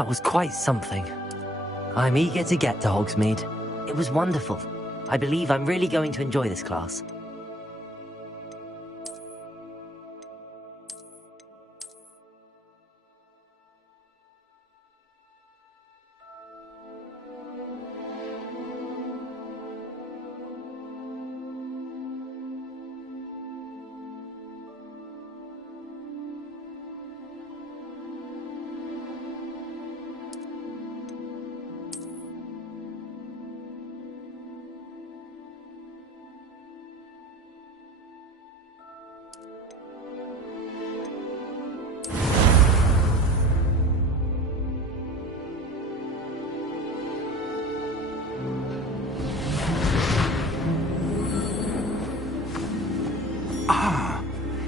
That was quite something. I'm eager to get to Hogsmeade. It was wonderful. I believe I'm really going to enjoy this class.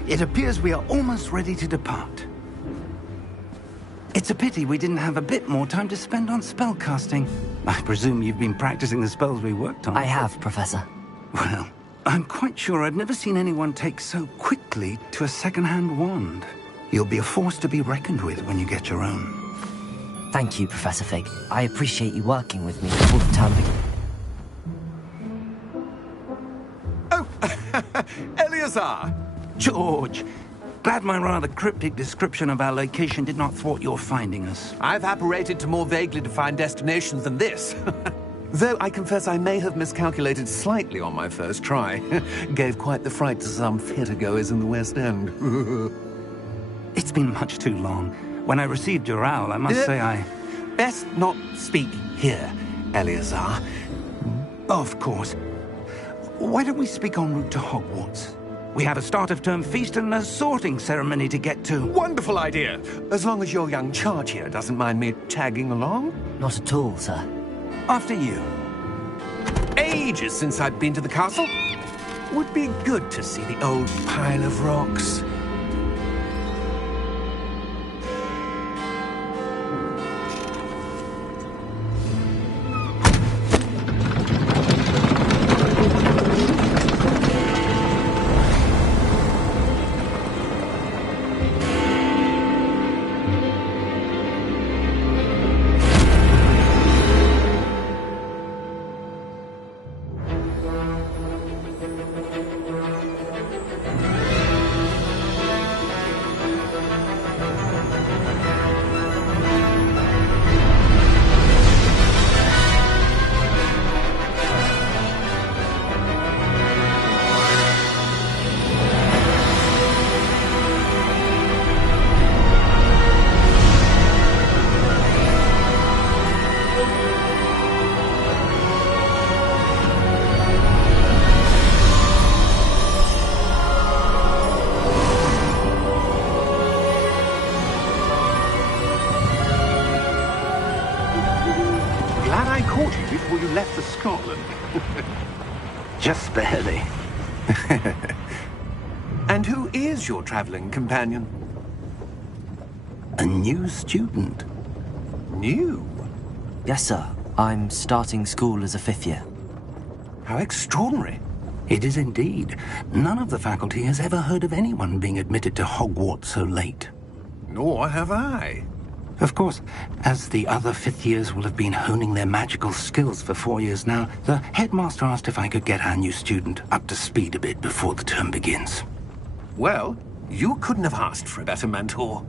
It appears we are almost ready to depart. It's a pity we didn't have a bit more time to spend on spellcasting. I presume you've been practicing the spells we worked on. I have, Professor. Well, I'm quite sure I've never seen anyone take so quickly to a second-hand wand. You'll be a force to be reckoned with when you get your own. Thank you, Professor Fig. I appreciate you working with me before the term begins. Oh, Eleazar! George, glad my rather cryptic description of our location did not thwart your finding us. I've apparated to more vaguely defined destinations than this. Though I confess I may have miscalculated slightly on my first try. Gave quite the fright to some theatre-goers in the West End. It's been much too long. When I received your owl, I must say I... Best not speak here, Eleazar. Of course. Why don't we speak en route to Hogwarts? We have a start-of-term feast and a sorting ceremony to get to. Wonderful idea! As long as your young charge here doesn't mind me tagging along. Not at all, sir. After you. Ages since I'd been to the castle. Would be good to see the old pile of rocks. Just barely. And who is your traveling companion? A new student. New? Yes, sir. I'm starting school as a 5th year. How extraordinary. It is indeed. None of the faculty has ever heard of anyone being admitted to Hogwarts so late. Nor have I. Of course, as the other 5th years will have been honing their magical skills for 4 years now, the headmaster asked if I could get our new student up to speed a bit before the term begins. Well, you couldn't have asked for a better mentor.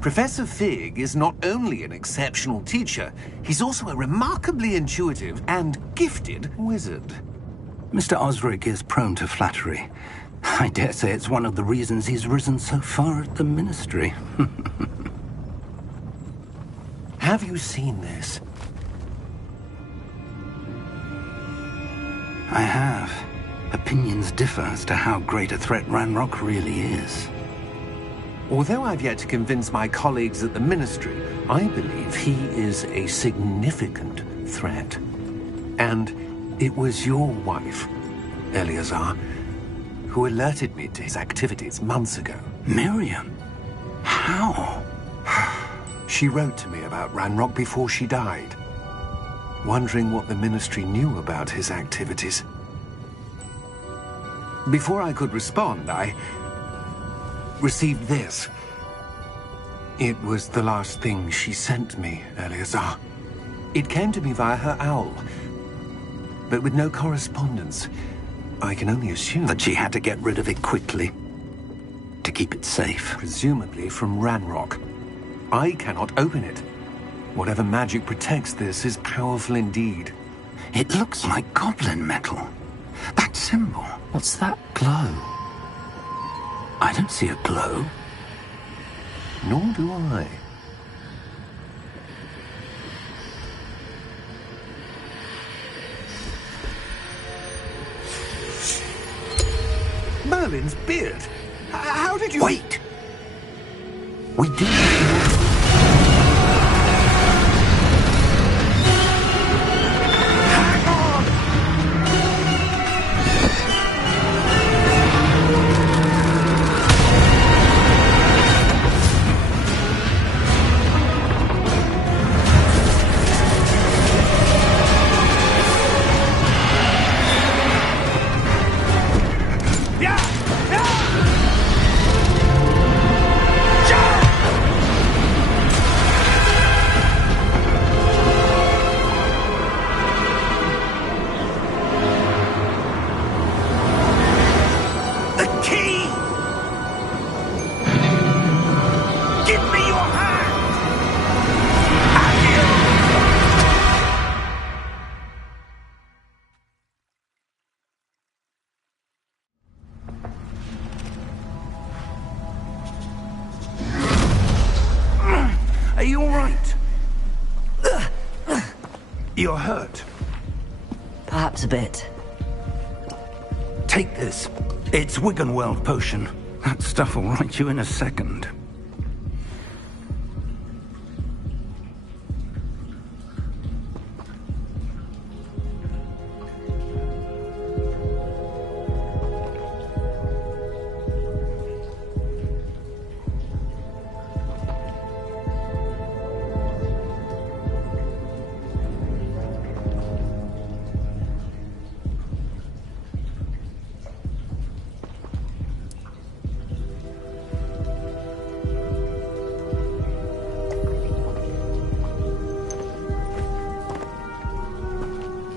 Professor Fig is not only an exceptional teacher, he's also a remarkably intuitive and gifted wizard. Mr. Osric is prone to flattery. I dare say it's one of the reasons he's risen so far at the Ministry. Have you seen this? I have. Opinions differ as to how great a threat Ranrock really is. Although I've yet to convince my colleagues at the Ministry, I believe he is a significant threat. And it was your wife, Eleazar, who alerted me to his activities months ago. Miriam? How? She wrote to me about Ranrock before she died, wondering what the Ministry knew about his activities. Before I could respond, I received this. It was the last thing she sent me, Eleazar. It came to me via her owl, but with no correspondence. I can only assume That she had to get rid of it quickly to keep it safe. presumably from Ranrock. I cannot open it. Whatever magic protects this is powerful indeed. It looks like goblin metal. That symbol. What's that? Glow. I don't see a glow. Nor do I. Merlin's beard. How did you... Wait! We do. Hang on! Are you all right? You're hurt. Perhaps a bit. Take this. It's Wiggenweld potion. That stuff will right you in a second.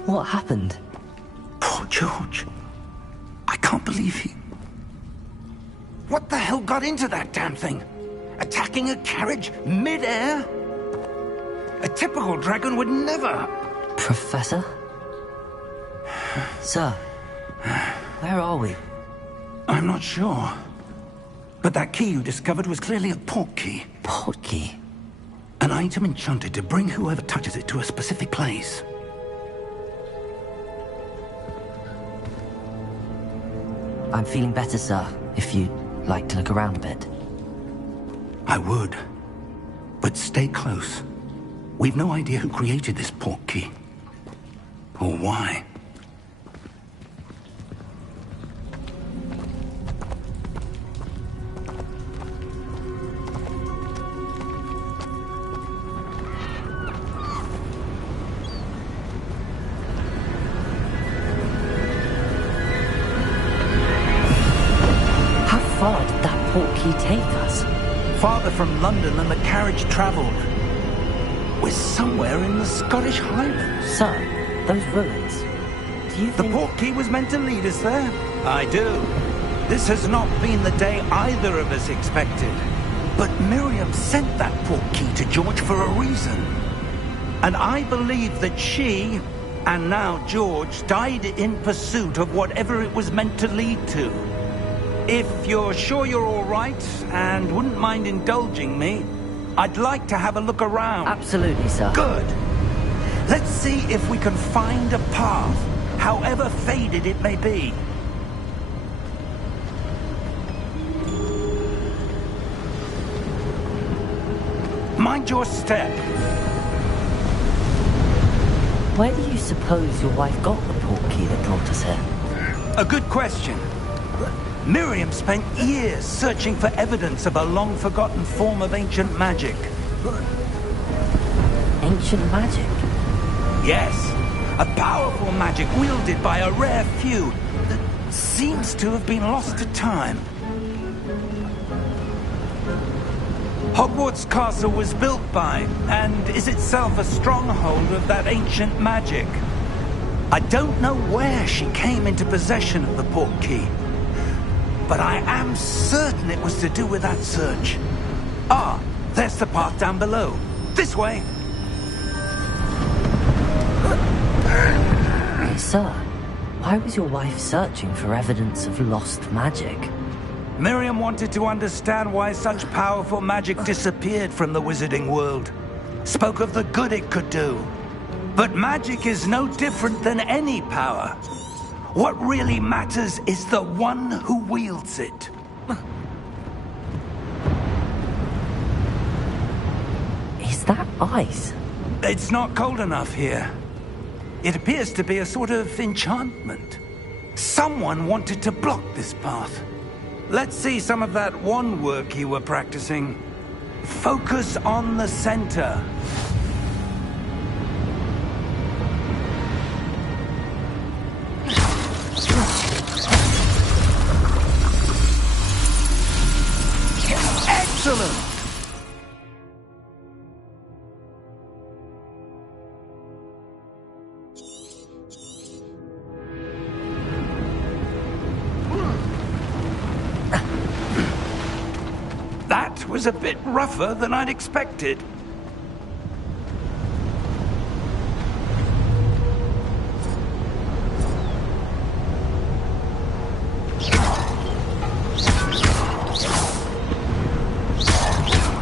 What happened? Poor George. I can't believe he... What the hell got into that damn thing? Attacking a carriage mid-air? A typical dragon would never... Professor? Sir, where are we? I'm not sure. But that key you discovered was clearly a port key. Port key? An item enchanted to bring whoever touches it to a specific place. I'm feeling better, sir, if you'd like to look around a bit. I would. But stay close. We've no idea who created this port key. Or why. How far did that port key take us? Farther from London than the carriage travelled. We're somewhere in the Scottish Highlands. Sir, those ruins. Do you The think... port key was meant to lead us there? I do. This has not been the day either of us expected. But Miriam sent that port key to George for a reason. And I believe that she, and now George, died in pursuit of whatever it was meant to lead to. If you're sure you're all right, and wouldn't mind indulging me, I'd like to have a look around. Absolutely, sir. Good. Let's see if we can find a path, however faded it may be. Mind your step. Where do you suppose your wife got the port key that brought us here? A good question. Miriam spent years searching for evidence of a long-forgotten form of ancient magic. Ancient magic? Yes, a powerful magic wielded by a rare few that seems to have been lost to time. Hogwarts Castle was built by, and is itself a stronghold of that ancient magic. I don't know where she came into possession of the portkey, but I am certain it was to do with that search. Ah, there's the path down below. This way! Sir, why was your wife searching for evidence of lost magic? Miriam wanted to understand why such powerful magic disappeared from the wizarding world. Spoke of the good it could do. But magic is no different than any power. What really matters is the one who wields it. Is that ice? It's not cold enough here. It appears to be a sort of enchantment. Someone wanted to block this path. Let's see some of that wand work you were practicing. Focus on the center. Excellent! That was a bit rougher than I'd expected.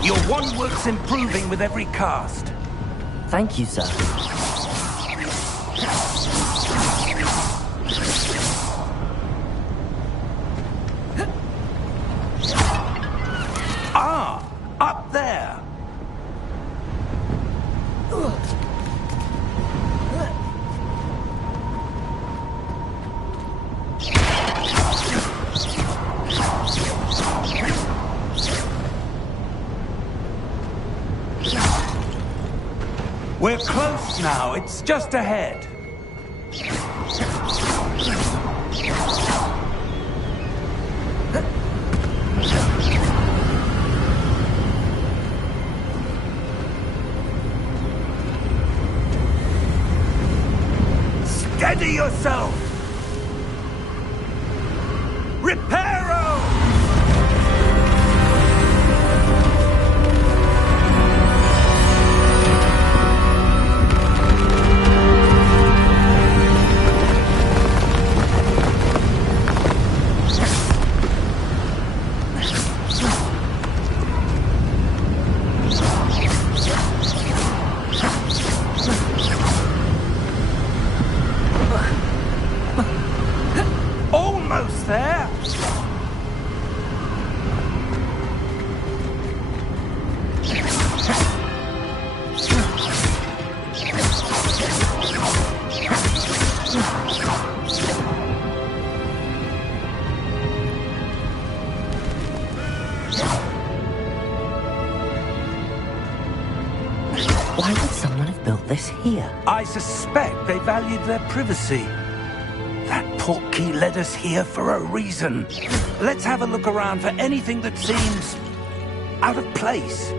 Your wand work's improving with every cast. Thank you, sir. Ah, up there. We're close now. It's just ahead. Steady yourself! Reparo! Almost there! Why would someone have built this here? I suspect they valued their privacy. That portkey led us here for a reason. Let's have a look around for anything that seems out of place.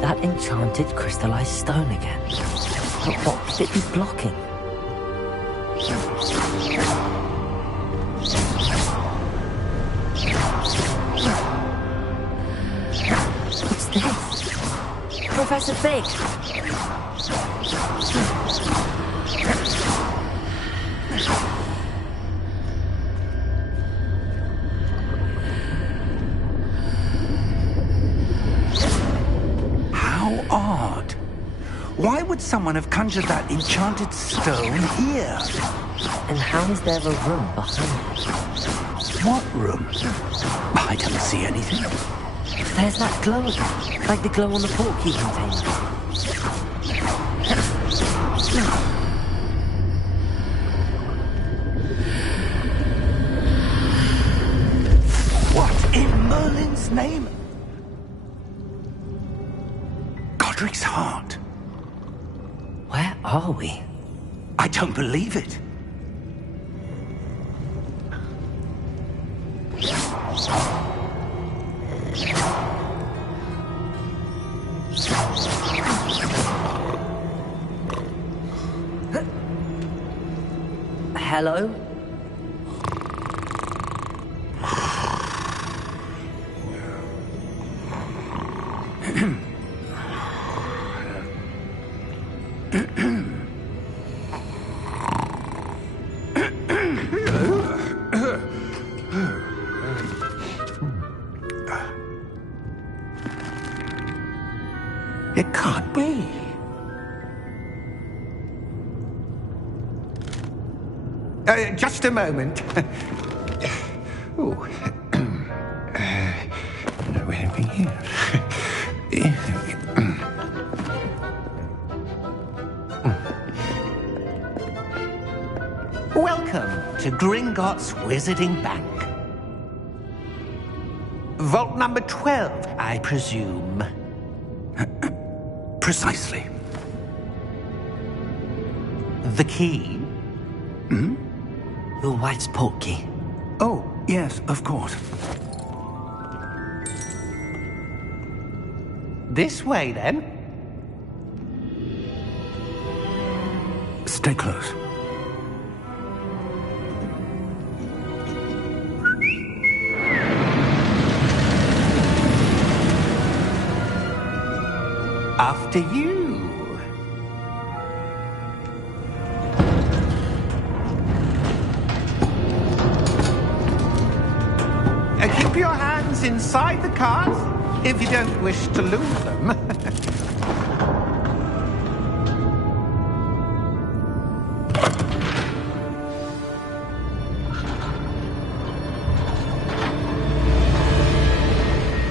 That enchanted crystallized stone again. But what could it be blocking? What's this? Professor Fig! How odd. Why would someone have conjured that enchanted stone here? And how is there a room behind it? What room? I don't see anything. There's that glow again, like the glow on the portkey container. What in Merlin's name? Godric's heart. Where are we? I don't believe it. Hello? It can't be. Just a moment. Oh. No, anything here? Welcome to Gringotts Wizarding Bank. Vault number 12, I presume. Precisely. The key? Your wife's portkey. Oh, yes, of course. This way, then. Stay close. After you. Keep your hands inside the cart if you don't wish to lose them.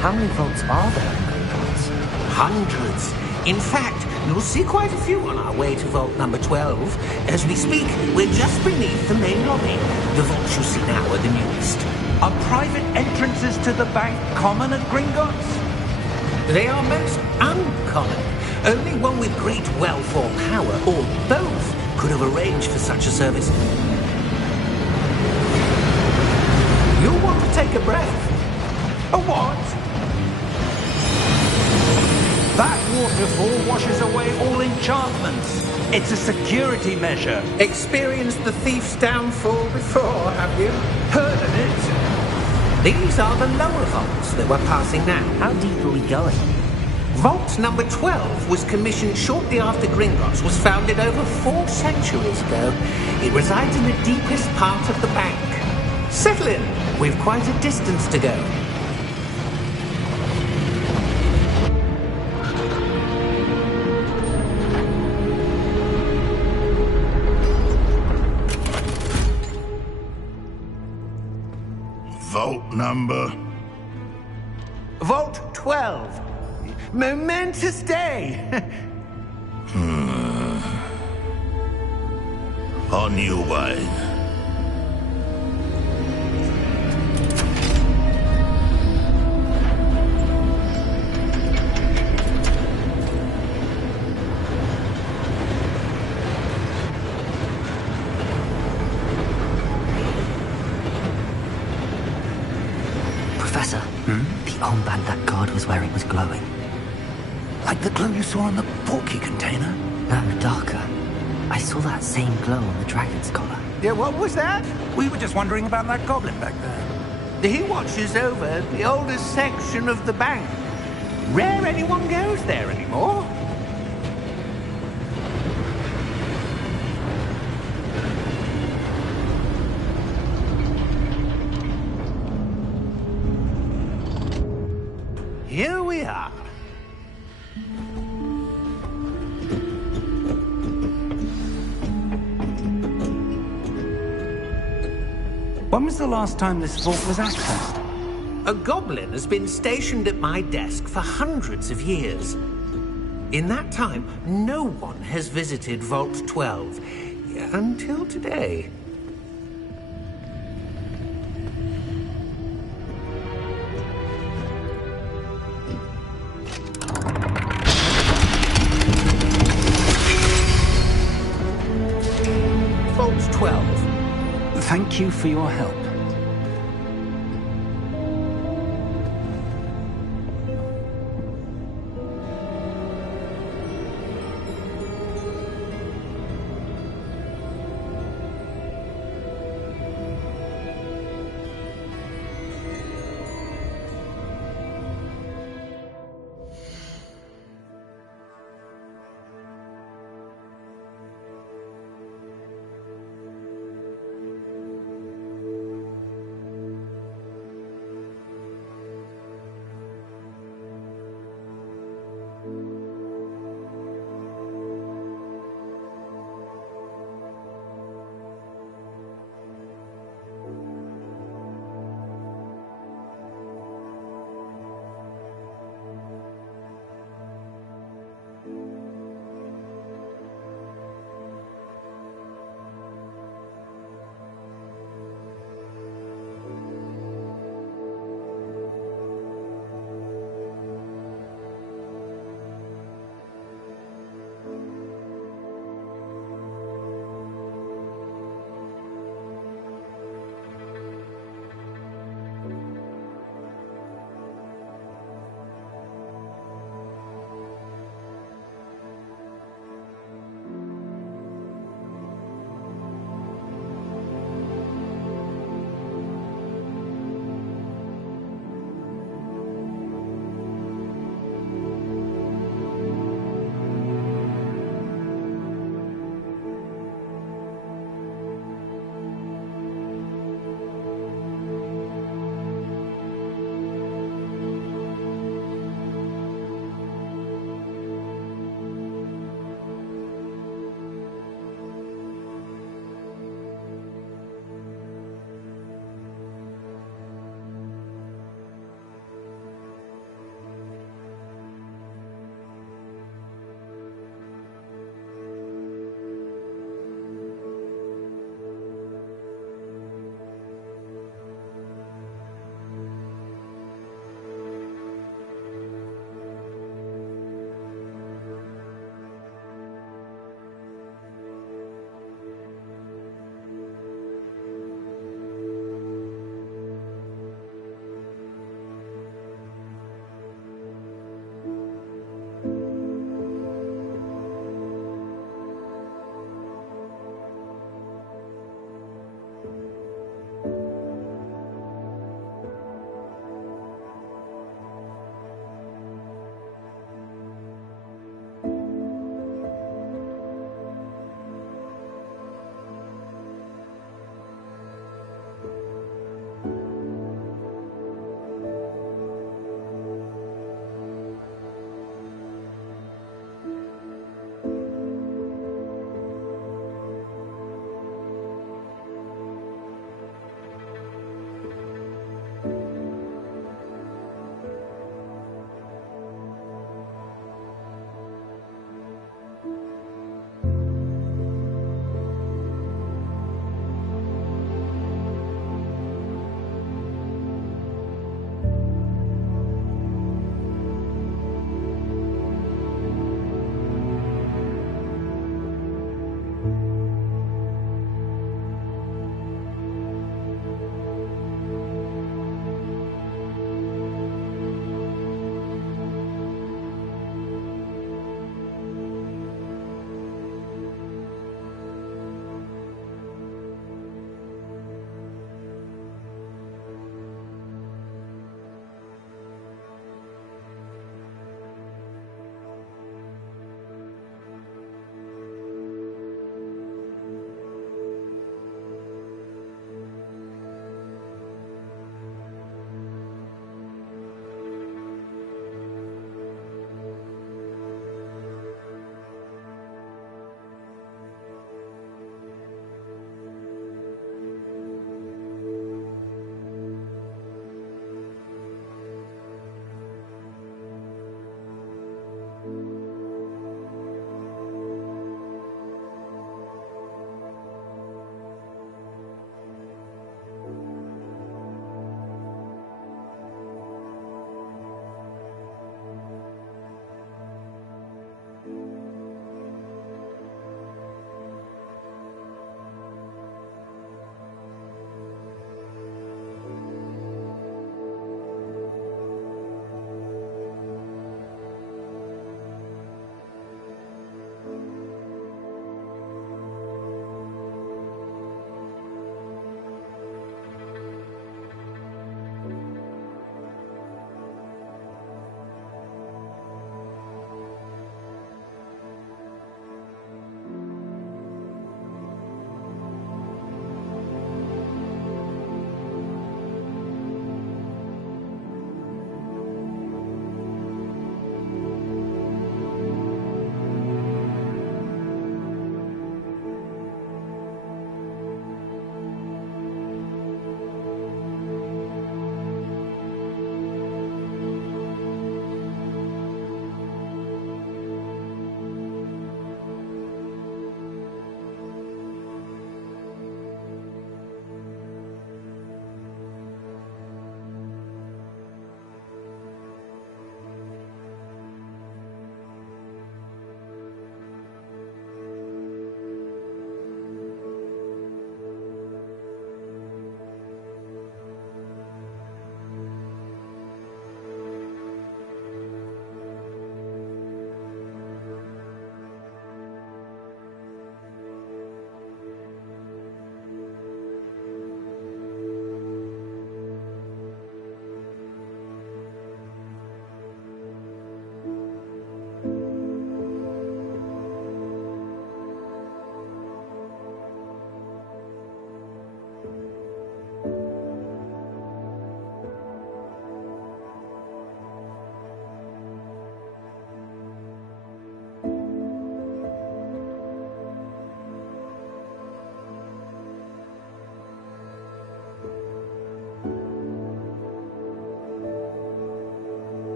How many vaults are there in Gringotts? Hundreds. In fact, you'll see quite a few on our way to vault number 12. As we speak, we're just beneath the main lobby. The vaults you see now are the newest. Are private entrances to the bank common at Gringotts? They are most uncommon. Only one with great wealth or power, or both, could have arranged for such a service. You'll want to take a breath. A what? That waterfall washes away all enchantments. It's a security measure. Experienced the thief's downfall before, have you? Heard of it? These are the lower vaults that we're passing now. How deep are we going? Vault number 12 was commissioned shortly after Gringotts was founded over 4 centuries ago. It resides in the deepest part of the bank. Settle in. We've quite a distance to go. Vault number? Vault 12. Momentous day. On you, Wayne. Professor, the armband that guard was wearing was glowing. Like the glow you saw on the portkey container? No, darker. I saw that same glow on the dragon's collar. Yeah, what was that? We were just wondering about that goblin back there. He watches over the oldest section of the bank. Rare anyone goes there anymore. Here we are. When was the last time this vault was accessed? A goblin has been stationed at my desk for hundreds of years. In that time, no one has visited Vault 12. Until today. Vault 12. Thank you for your help.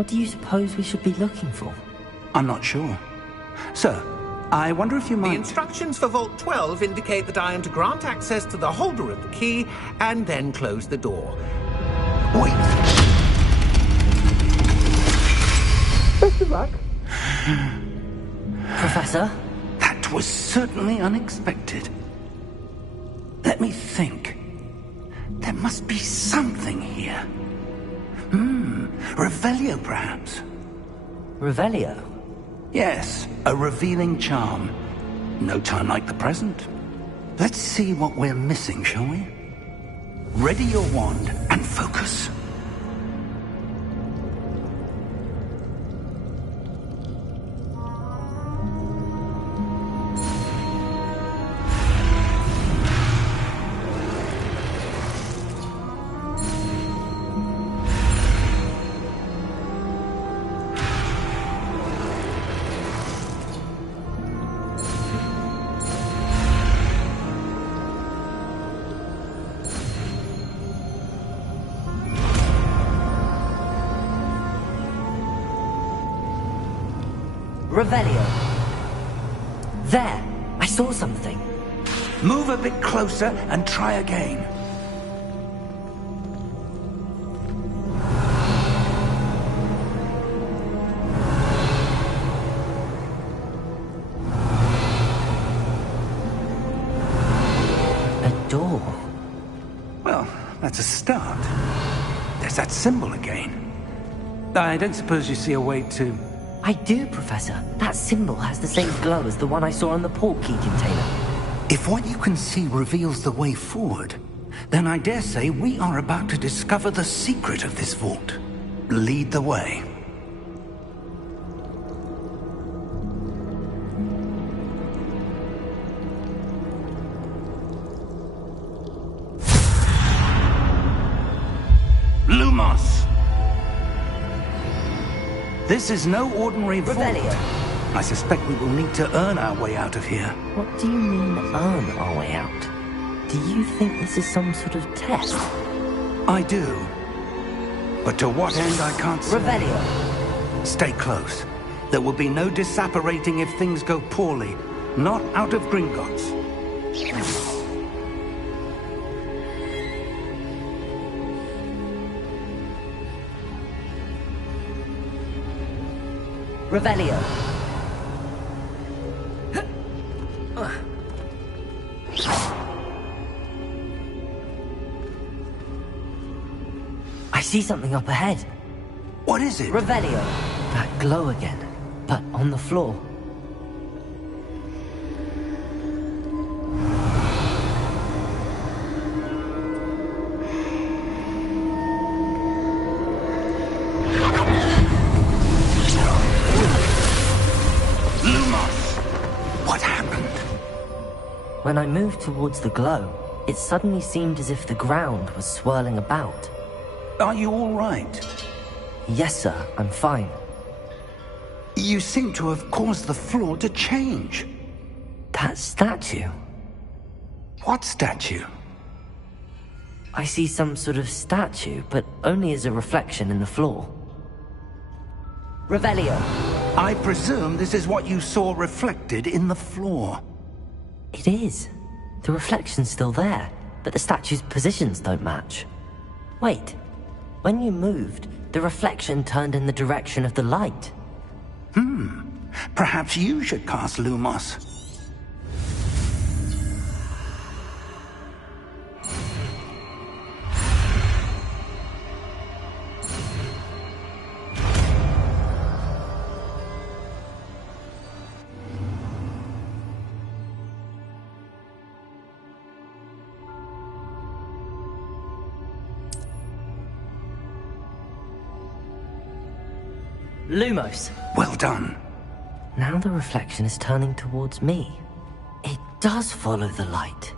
What do you suppose we should be looking for? I'm not sure. Sir, I wonder if you The might... instructions for Vault 12 indicate that I am to grant access to the holder of the key and then close the door. Wait! Best of luck. Professor? That was certainly unexpected. Let me think. There must be something here. Revelio, perhaps? Revelio? Yes, a revealing charm. No time like the present. Let's see what we're missing, shall we? Ready your wand and focus. Revelio. There! I saw something. Move a bit closer and try again. A door. Well, that's a start. There's that symbol again. I don't suppose you see a way to... I do, Professor. That symbol has the same glow as the one I saw on the port key container. If what you can see reveals the way forward, then I dare say we are about to discover the secret of this vault. Lead the way. Lumos! This is no ordinary vault. Revelio. I suspect we will need to earn our way out of here. What do you mean, earn our way out? Do you think this is some sort of test? I do. But to what end, I can't say. Revelio. Stay close. There will be no disapparating if things go poorly. Not out of Gringotts. Revelio. I see something up ahead. What is it? Revelio. That glow again, but on the floor. When I moved towards the glow, it suddenly seemed as if the ground was swirling about. Are you all right? Yes, sir, I'm fine. You seem to have caused the floor to change. That statue? What statue? I see some sort of statue, but only as a reflection in the floor. Revelio. I presume this is what you saw reflected in the floor. It is. The reflection's still there, but the statue's positions don't match. Wait. When you moved, the reflection turned in the direction of the light. Perhaps you should cast Lumos. Lumos. Well done. Now the reflection is turning towards me. It does follow the light.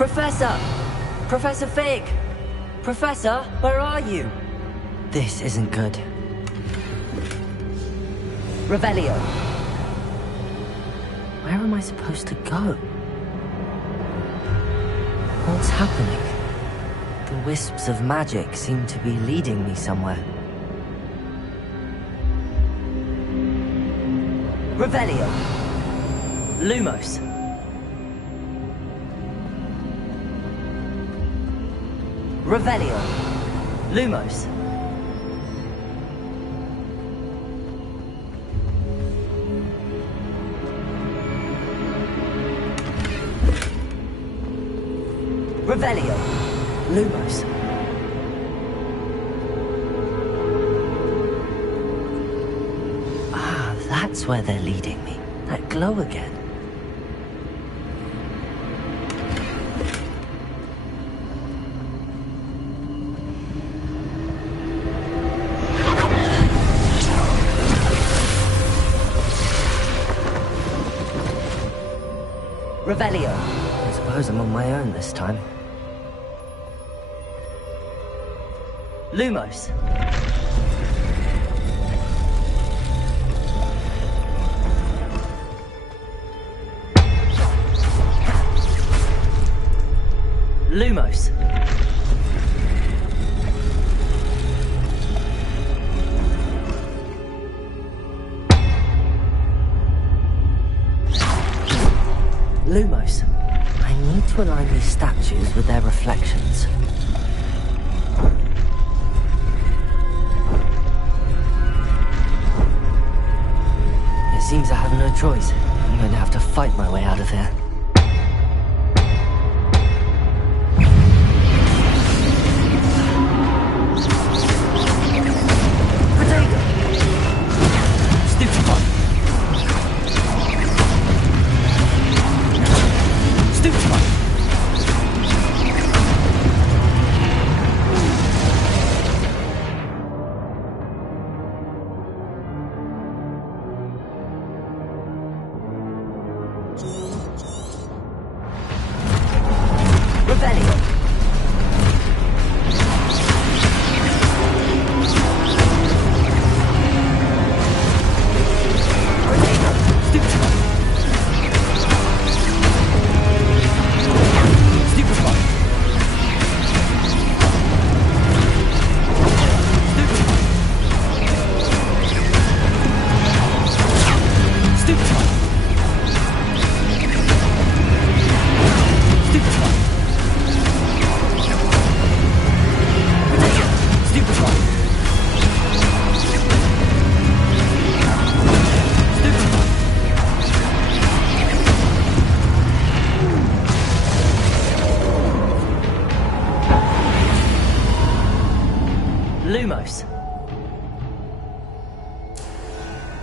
Professor! Professor Fig! Professor, where are you? This isn't good. Revelio. Where am I supposed to go? What's happening? The wisps of magic seem to be leading me somewhere. Revelio. Lumos. Revelio. Lumos. Revelio. Lumos. Ah, that's where they're leading me. That glow again. Revelio. I suppose I'm on my own this time. Lumos. Lumos. Lumos. I need to align these statues with their reflections. It seems I have no choice. I'm going to have to fight my way out of here.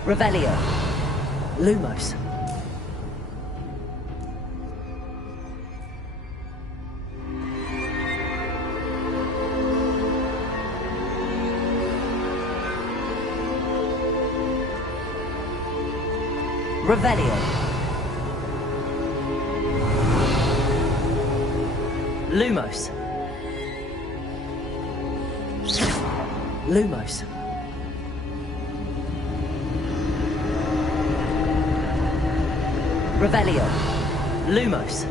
Revelio. Lumos. Revelio. Lumos. Lumos. Revelio. Lumos.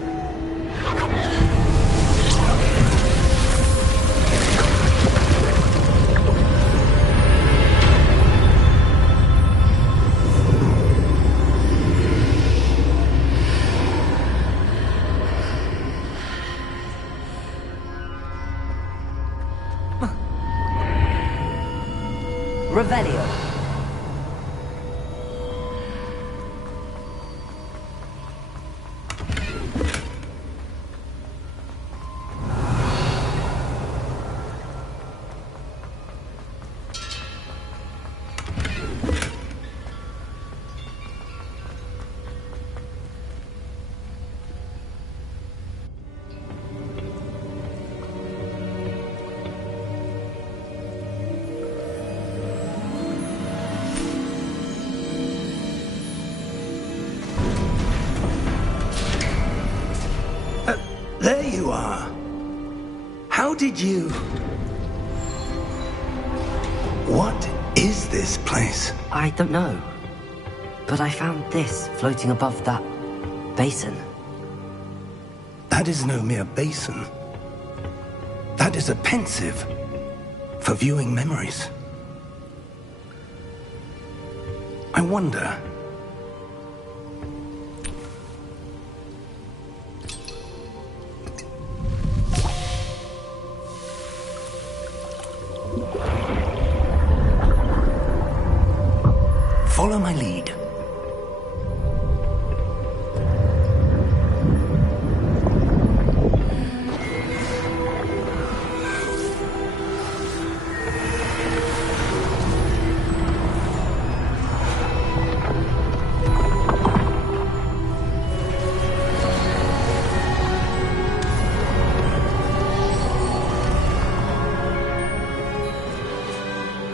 Revelio. There you are. How did you... What is this place? I don't know. But I found this floating above that basin. That is no mere basin. That is a pensive for viewing memories. I wonder... Follow my lead.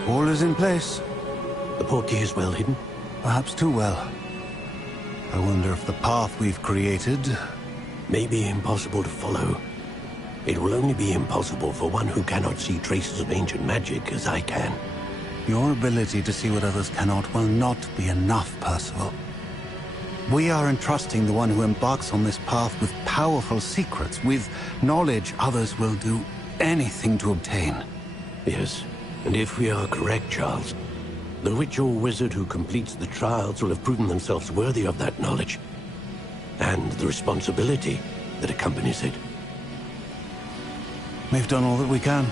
All is in place. The portkey is well hidden. Perhaps too well. I wonder if the path we've created... May be impossible to follow. It will only be impossible for one who cannot see traces of ancient magic as I can. Your ability to see what others cannot will not be enough, Percival. We are entrusting the one who embarks on this path with powerful secrets, with knowledge others will do anything to obtain. Yes, and if we are correct, Charles, the witch or wizard who completes the trials will have proven themselves worthy of that knowledge, and the responsibility that accompanies it. We've done all that we can.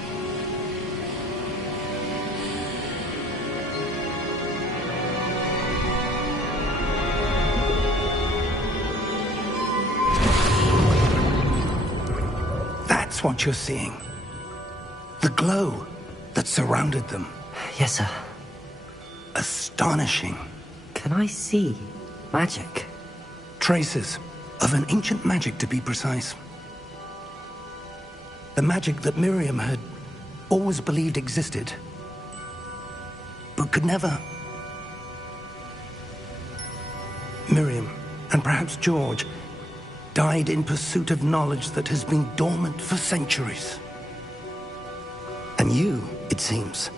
That's what you're seeing. The glow that surrounded them. Yes, sir. Astonishing. Can I see magic? Traces of an ancient magic, to be precise. The magic that Miriam had always believed existed, but could never. Miriam, and perhaps George, died in pursuit of knowledge that has been dormant for centuries. And you, it seems,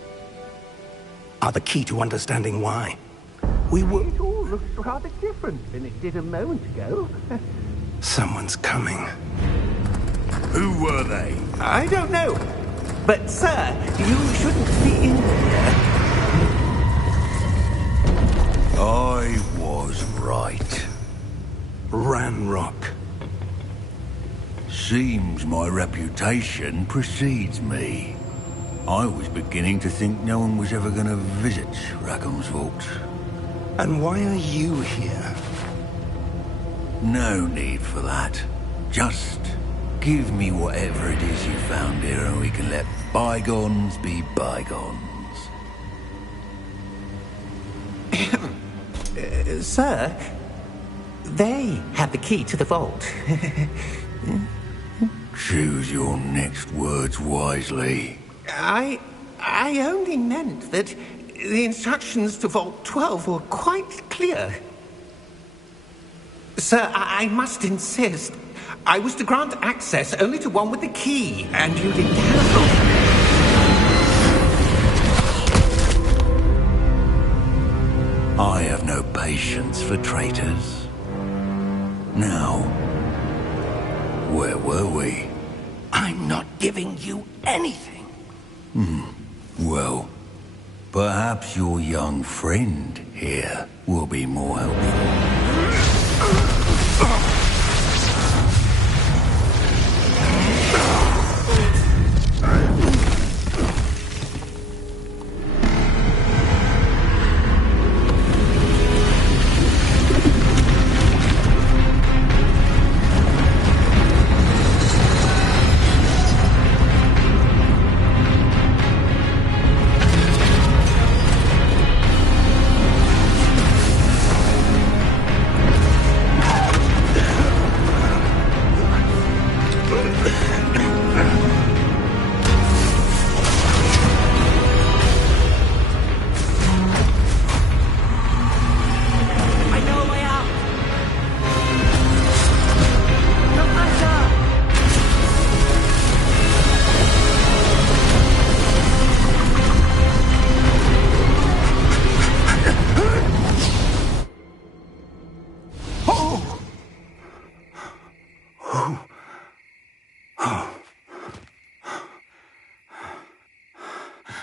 are the key to understanding why. We were... It all looks rather different than it did a moment ago. Someone's coming. Who were they? I don't know. But, sir, you shouldn't be in here. I was right. Ranrock. Seems my reputation precedes me. I was beginning to think no one was ever going to visit Rackham's Vault. And why are you here? No need for that. Just give me whatever it is you found here and we can let bygones be bygones. Sir, they have the key to the vault. Choose your next words wisely. I only meant that the instructions to Vault 12 were quite clear. Sir, I must insist. I was to grant access only to one with the key, and you didn't have I have no patience for traitors. Now, where were we? I'm not giving you anything. Well, perhaps your young friend here will be more helpful.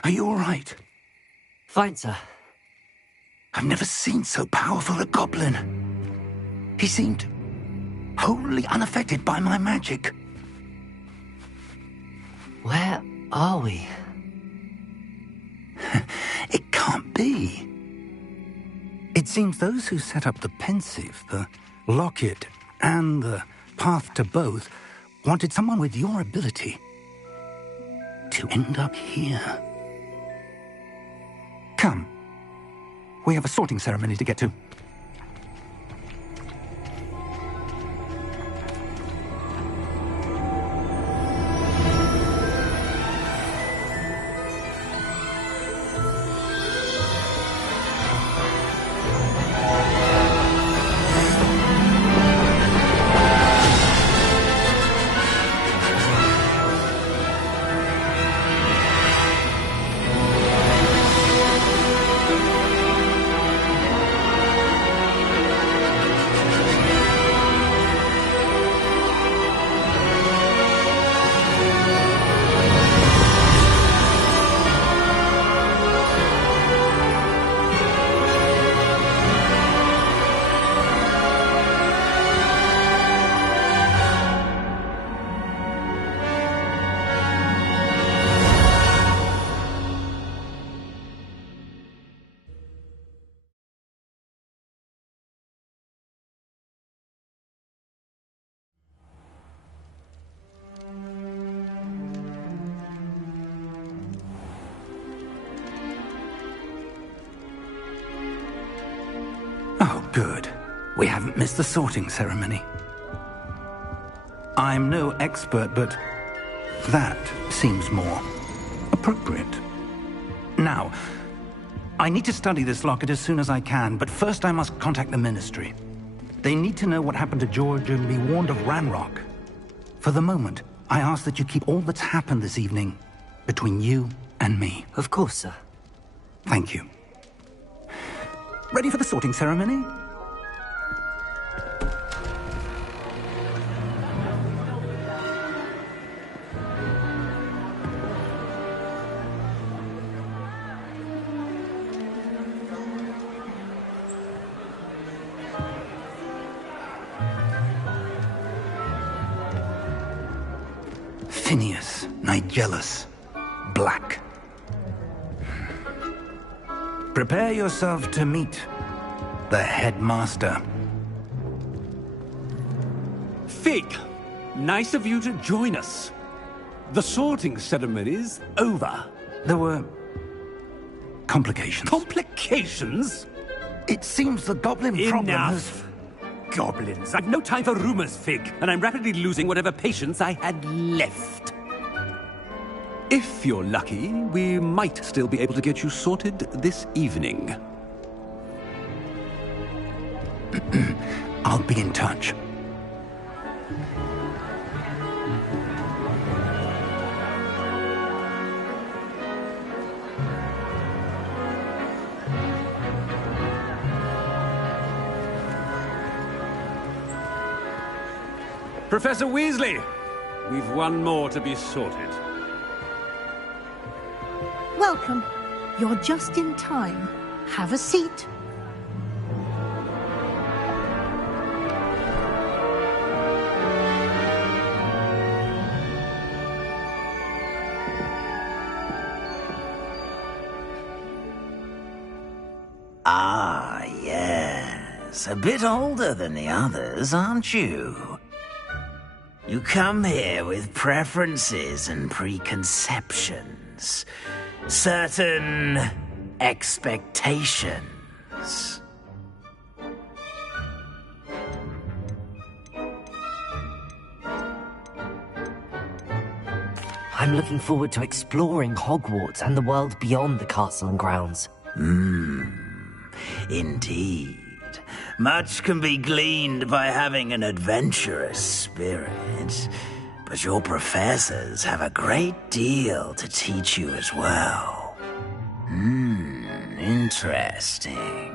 Are you all right? Fine, sir. I've never seen so powerful a goblin. He seemed wholly unaffected by my magic. Where are we? It can't be. It seems those who set up the pensive, the locket, and the path to both wanted someone with your ability to end up here. Come. We have a sorting ceremony to get to. Oh, good. We haven't missed the sorting ceremony. I'm no expert, but that seems more appropriate. Now, I need to study this locket as soon as I can, but first I must contact the Ministry. They need to know what happened to George and be warned of Ranrock. For the moment, I ask that you keep all that's happened this evening between you and me. Of course, sir. Thank you. Ready for the sorting ceremony? Phineas, Nigellus, Black. Prepare yourself to meet the headmaster. Fig, nice of you to join us. The sorting ceremony's over. There were complications. Complications? It seems the goblin problem has... Enough! Goblins. I've no time for rumors, Fig, and I'm rapidly losing whatever patience I had left. If you're lucky, we might still be able to get you sorted this evening. I'll be in touch. Professor Weasley, we've one more to be sorted. Welcome. You're just in time. Have a seat. Ah, yes. A bit older than the others, aren't you? You come here with preferences and preconceptions. Certain expectations. I'm looking forward to exploring Hogwarts and the world beyond the castle and grounds. Indeed. Much can be gleaned by having an adventurous spirit, but your professors have a great deal to teach you as well. Interesting.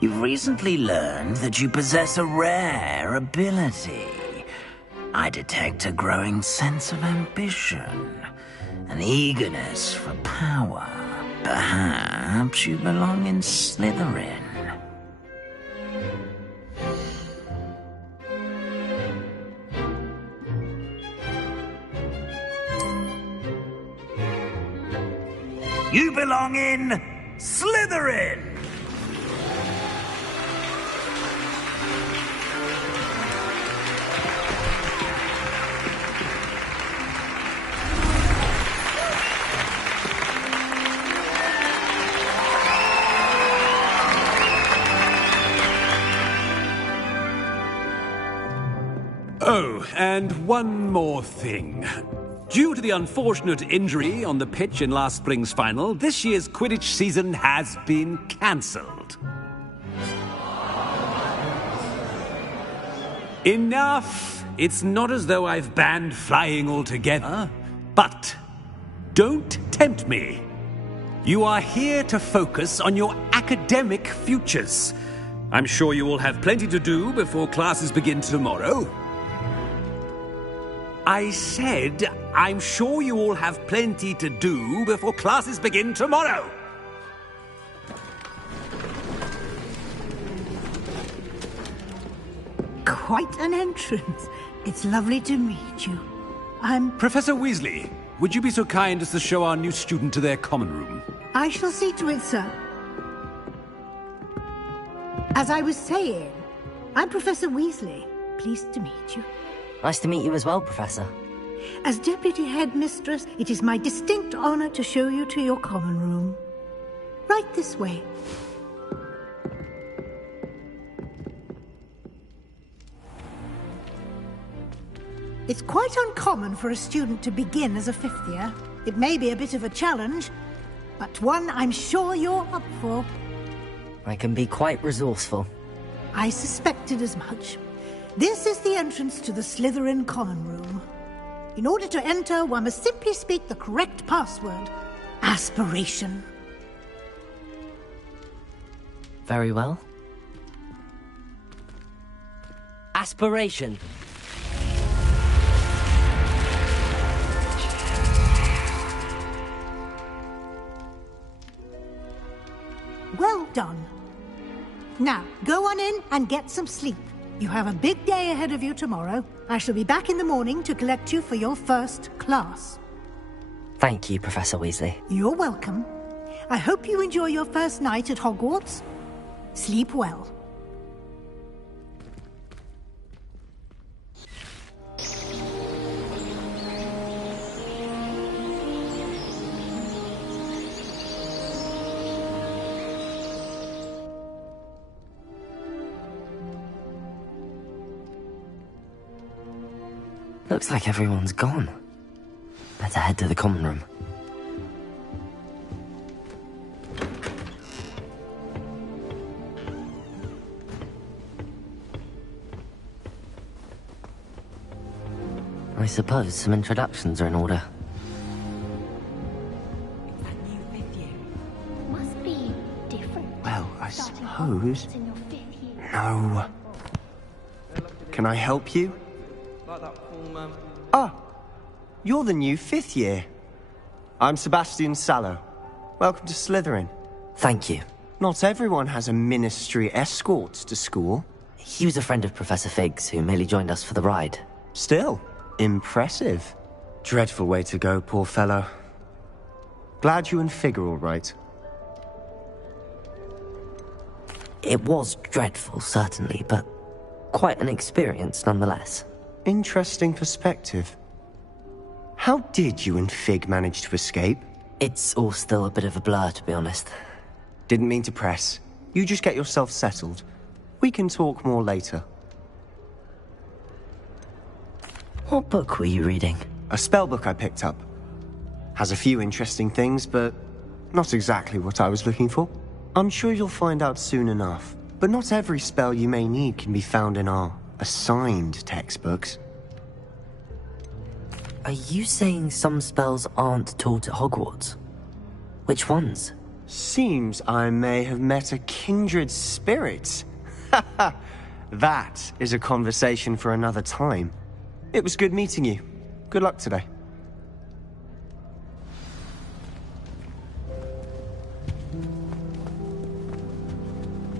You've recently learned that you possess a rare ability. I detect a growing sense of ambition, an eagerness for power. Perhaps you belong in Slytherin. You belong in Slytherin! Oh, and one more thing. Due to the unfortunate injury on the pitch in last spring's final, this year's Quidditch season has been cancelled. Enough! It's not as though I've banned flying altogether. But don't tempt me. You are here to focus on your academic futures. I'm sure you will have plenty to do before classes begin tomorrow. I said, I'm sure you all have plenty to do before classes begin tomorrow. Quite an entrance. It's lovely to meet you. I'm... Professor Weasley, would you be so kind as to show our new student to their common room? I shall see to it, sir. As I was saying, I'm Professor Weasley. Pleased to meet you. Nice to meet you as well, Professor. As Deputy Headmistress, it is my distinct honor to show you to your common room. Right this way. It's quite uncommon for a student to begin as a fifth year. It may be a bit of a challenge, but one I'm sure you're up for. I can be quite resourceful. I suspected as much. This is the entrance to the Slytherin common room. In order to enter, one must simply speak the correct password. Aspiration. Very well. Aspiration. Well done. Now, go on in and get some sleep. You have a big day ahead of you tomorrow. I shall be back in the morning to collect you for your first class. Thank you, Professor Weasley. You're welcome. I hope you enjoy your first night at Hogwarts. Sleep well. Looks like everyone's gone. Better head to the common room. I suppose some introductions are in order. Must be different. Well, I suppose... No. Can I help you? Ah, you're the new 5th year. I'm Sebastian Sallow. Welcome to Slytherin. Thank you. Not everyone has a ministry escort to school. He was a friend of Professor Fig's who merely joined us for the ride. Still, impressive. Dreadful way to go, poor fellow. Glad you and Fig are all right. It was dreadful, certainly, but quite an experience nonetheless. Interesting perspective. How did you and Fig manage to escape? It's all still a bit of a blur, to be honest. Didn't mean to press. You just get yourself settled. We can talk more later. What book were you reading? A spell book I picked up. Has a few interesting things, but not exactly what I was looking for. I'm sure you'll find out soon enough. But not every spell you may need can be found in our assigned textbooks. Are you saying some spells aren't taught at Hogwarts? Which ones? Seems I may have met a kindred spirit. That is a conversation for another time. It was good meeting you. Good luck today.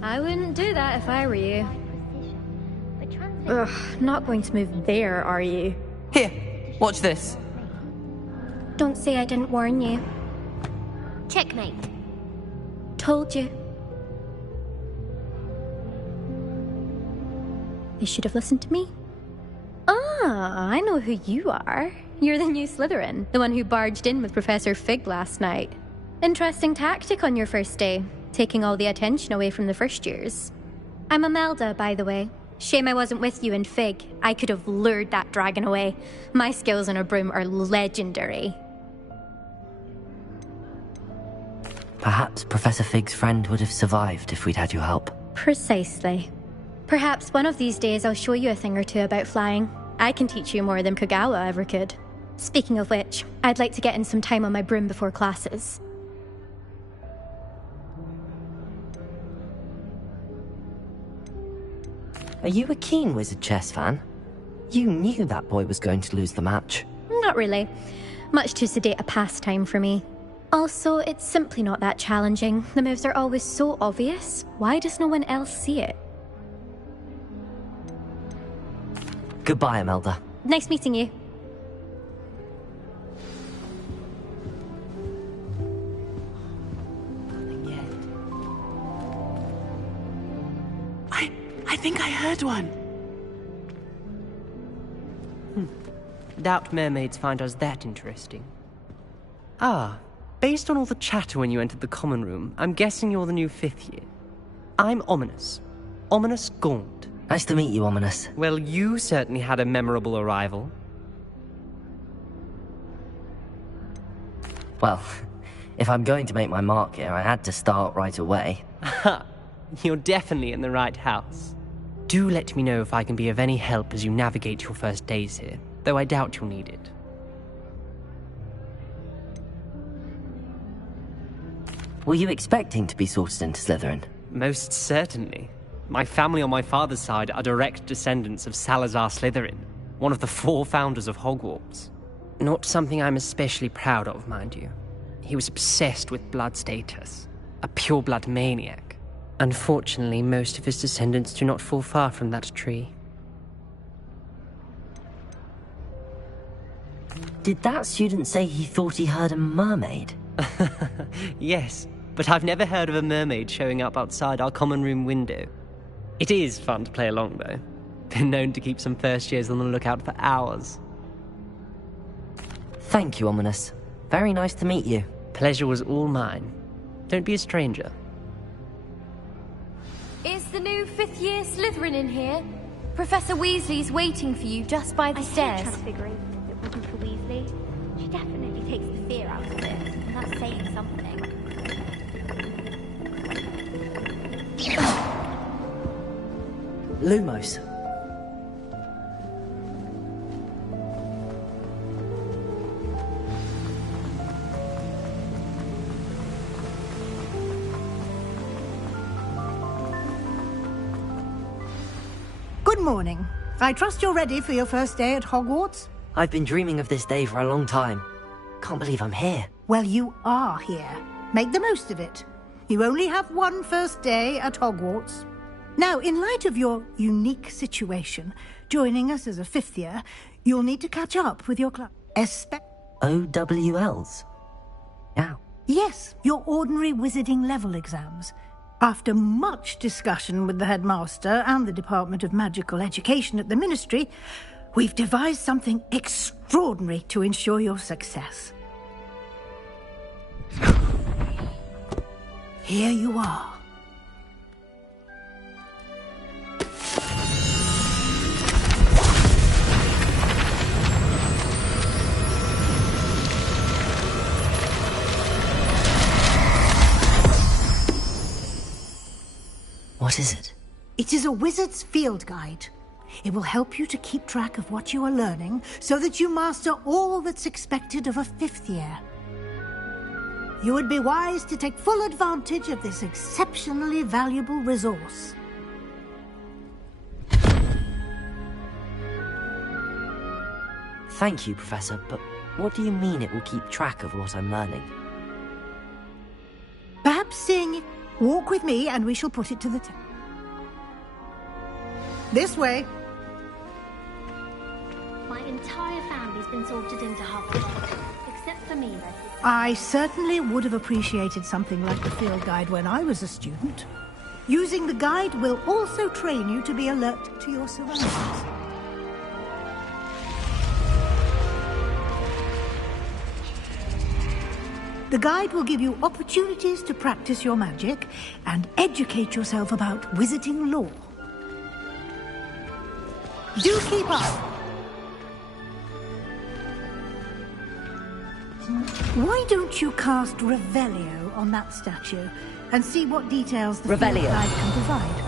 I wouldn't do that if I were you. Ugh, not going to move there, are you? Here, watch this. Don't say I didn't warn you. Checkmate. Told you. You should have listened to me. Ah, I know who you are. You're the new Slytherin, the one who barged in with Professor Fig last night. Interesting tactic on your first day, taking all the attention away from the first years. I'm Imelda, by the way. Shame I wasn't with you in Fig. I could have lured that dragon away. My skills on a broom are legendary. Perhaps Professor Fig's friend would have survived if we'd had your help. Precisely. Perhaps one of these days I'll show you a thing or two about flying. I can teach you more than Kogawa ever could. Speaking of which, I'd like to get in some time on my broom before classes. Are you a keen Wizard chess fan? You knew that boy was going to lose the match. Not really. Much too sedate a pastime for me. Also, it's simply not that challenging. The moves are always so obvious. Why does no one else see it? Goodbye, Imelda. Nice meeting you. I think I heard one. Doubt mermaids find us that interesting. Ah, based on all the chatter when you entered the common room, I'm guessing you're the new 5th year. I'm Ominous. Ominous Gaunt. Nice to meet you, Ominous. Well, you certainly had a memorable arrival. Well, if I'm going to make my mark here, I had to start right away. Ha! You're definitely in the right house. Do let me know if I can be of any help as you navigate your first days here, though I doubt you'll need it. Were you expecting to be sorted into Slytherin? Most certainly. My family on my father's side are direct descendants of Salazar Slytherin, one of the 4 founders of Hogwarts. Not something I'm especially proud of, mind you. He was obsessed with blood status, a pure-blood maniac. Unfortunately, most of his descendants do not fall far from that tree. Did that student say he thought he heard a mermaid? Yes, but I've never heard of a mermaid showing up outside our common room window. It is fun to play along, though. Been known to keep some first years on the lookout for hours. Thank you, Ominous. Very nice to meet you. Pleasure was all mine. Don't be a stranger. Is the new 5th year Slytherin in here? Professor Weasley's waiting for you just by the stairs. Transfiguring. If it wasn't for Weasley, she definitely takes the fear out of it, and that's saying something. Lumos. Good morning. I trust you're ready for your first day at Hogwarts? I've been dreaming of this day for a long time. Can't believe I'm here. Well, you are here. Make the most of it. You only have one first day at Hogwarts. Now, in light of your unique situation, joining us as a fifth year, you'll need to catch up with your class. OWLs? Yeah. Yes, your ordinary wizarding level exams. After much discussion with the headmaster and the Department of Magical Education at the Ministry, we've devised something extraordinary to ensure your success. Here you are. What is it? It is a wizard's field guide. It will help you to keep track of what you are learning so that you master all that's expected of a fifth year. You would be wise to take full advantage of this exceptionally valuable resource. Thank you, Professor, but what do you mean it will keep track of what I'm learning? Perhaps seeing it. Walk with me and we shall put it to the test. This way. My entire family's been sorted into Hufflepuff, except for me, that is. I certainly would have appreciated something like the field guide when I was a student. Using the guide will also train you to be alert to your surroundings. The guide will give you opportunities to practice your magic and educate yourself about wizarding lore. Do keep up! Why don't you cast Revelio on that statue and see what details the field guide can provide?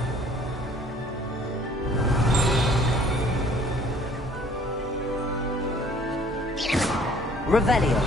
Revelio.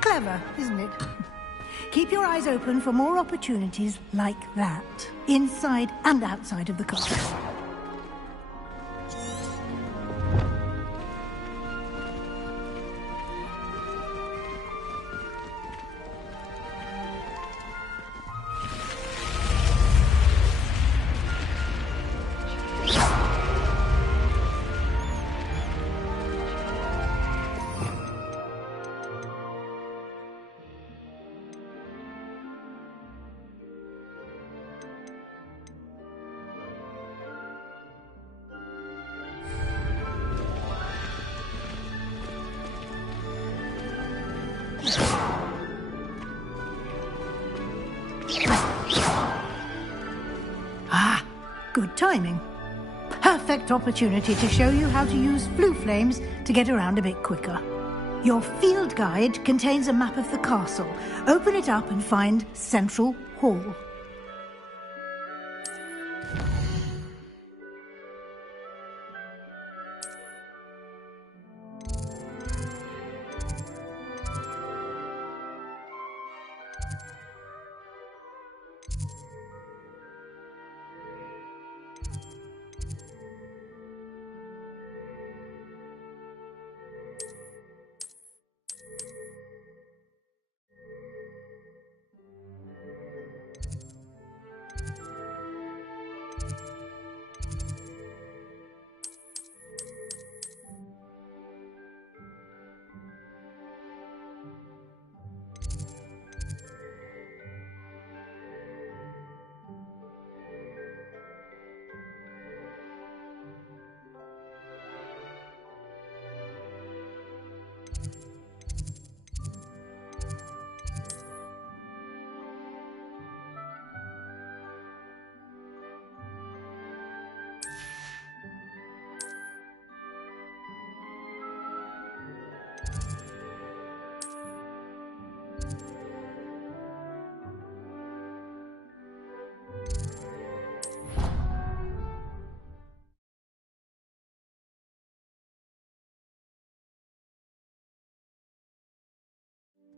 Clever, isn't it? Keep your eyes open for more opportunities like that, inside and outside of the castle. Good timing. Perfect opportunity to show you how to use flue flames to get around a bit quicker. Your field guide contains a map of the castle. Open it up and find Central Hall.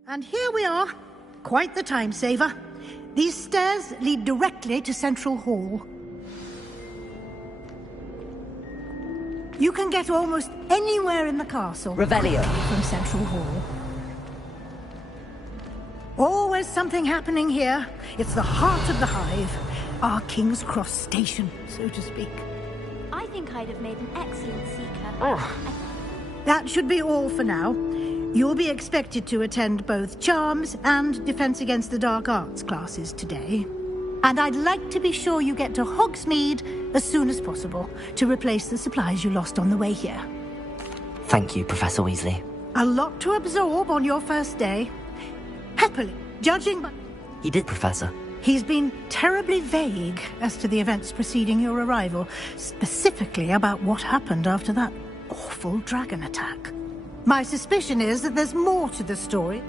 And here we are. Quite the time saver. These stairs lead directly to Central Hall. You can get almost anywhere in the castle. Revelio. From Central Hall. Always something happening here. It's the heart of the Hive. Our King's Cross station, so to speak. I think I'd have made an excellent seeker. That should be all for now. You'll be expected to attend both Charms and Defense Against the Dark Arts classes today. And I'd like to be sure you get to Hogsmeade as soon as possible to replace the supplies you lost on the way here. Thank you, Professor Weasley. A lot to absorb on your first day. Happily, judging by... You did, Professor. He's been terribly vague as to the events preceding your arrival, specifically about what happened after that awful dragon attack. My suspicion is that there's more to the story.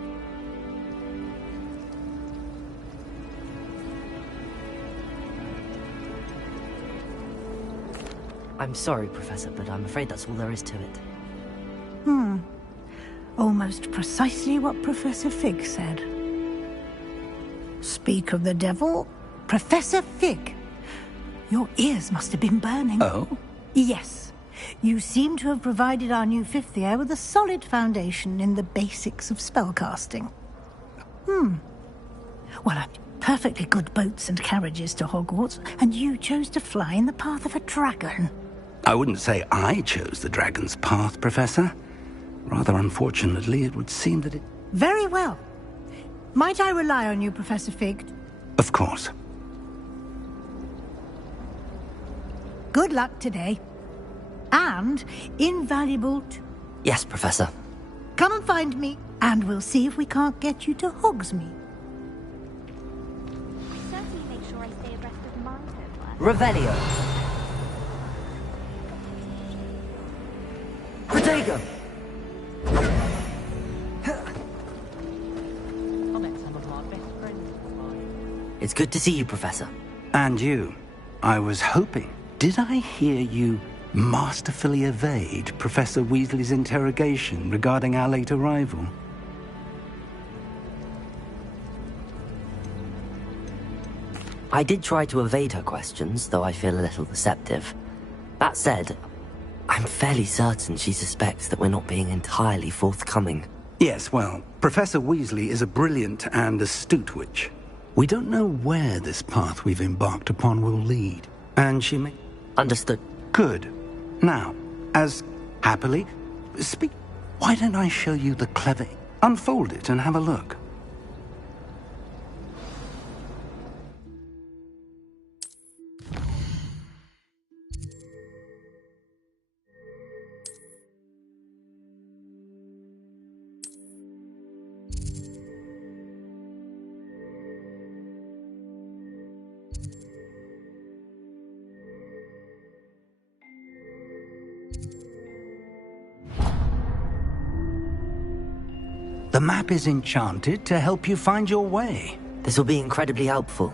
I'm sorry, Professor, but I'm afraid that's all there is to it. Almost precisely what Professor Fig said. Speak of the devil, Professor Fig. Your ears must have been burning. Oh? Yes. You seem to have provided our new fifth year with a solid foundation in the basics of spellcasting. Well, I've perfectly good boats and carriages to Hogwarts, and you chose to fly in the path of a dragon. I wouldn't say I chose the dragon's path, Professor. Rather unfortunately, it would seem that it... Very well. Might I rely on you, Professor Fig? Of course. Good luck today. And invaluable Yes, Professor. Come and find me, and we'll see if we can't get you to Hogsmeade. Certainly make sure I stay abreast of my homework. Revelio. Protego. It's good to see you, Professor. And you. I was hoping. Did I hear you masterfully evade Professor Weasley's interrogation regarding our late arrival? I did try to evade her questions, though I feel a little deceptive. That said, I'm fairly certain she suspects that we're not being entirely forthcoming. Yes, well, Professor Weasley is a brilliant and astute witch. We don't know where this path we've embarked upon will lead, and she may... Understood. Good. Now, as happily... Speak... Why don't I show you the clever... Unfold it and have a look. The map is enchanted to help you find your way. This will be incredibly helpful.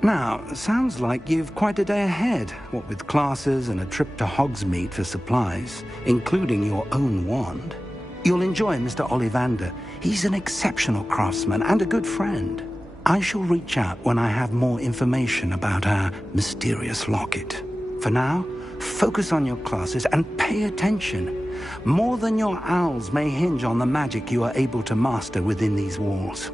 Now, sounds like you've quite a day ahead, what with classes and a trip to Hogsmeade for supplies, including your own wand. You'll enjoy Mr. Ollivander. He's an exceptional craftsman and a good friend. I shall reach out when I have more information about our mysterious locket. For now, focus on your classes and pay attention. More than your owls may hinge on the magic you are able to master within these walls.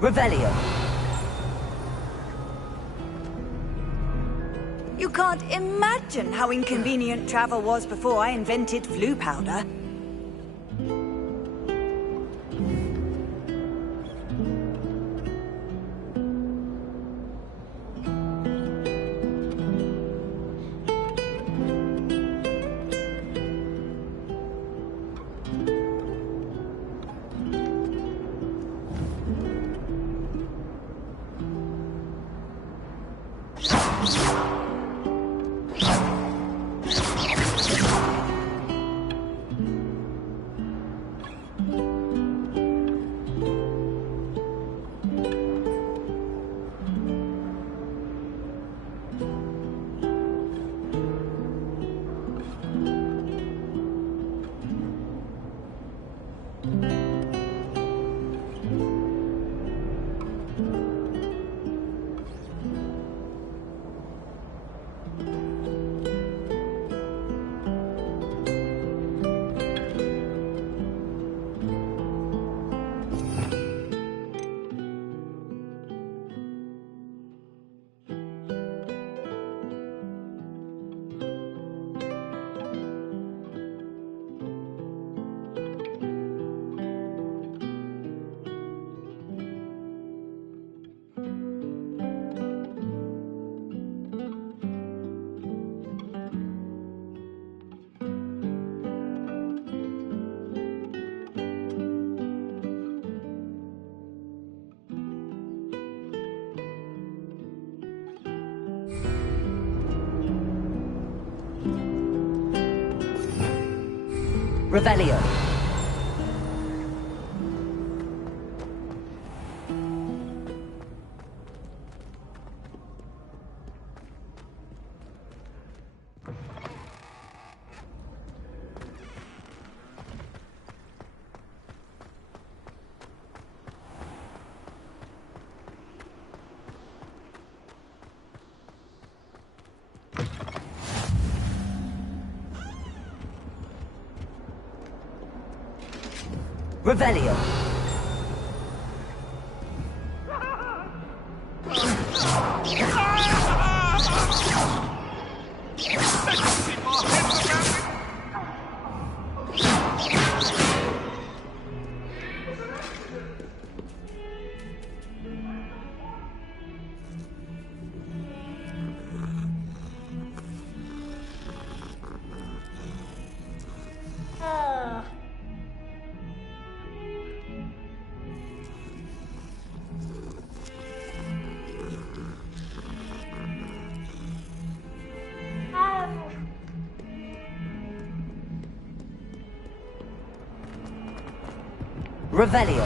Revelio. You can't imagine how inconvenient travel was before I invented flu powder. Revelio. Revelio. Revelio.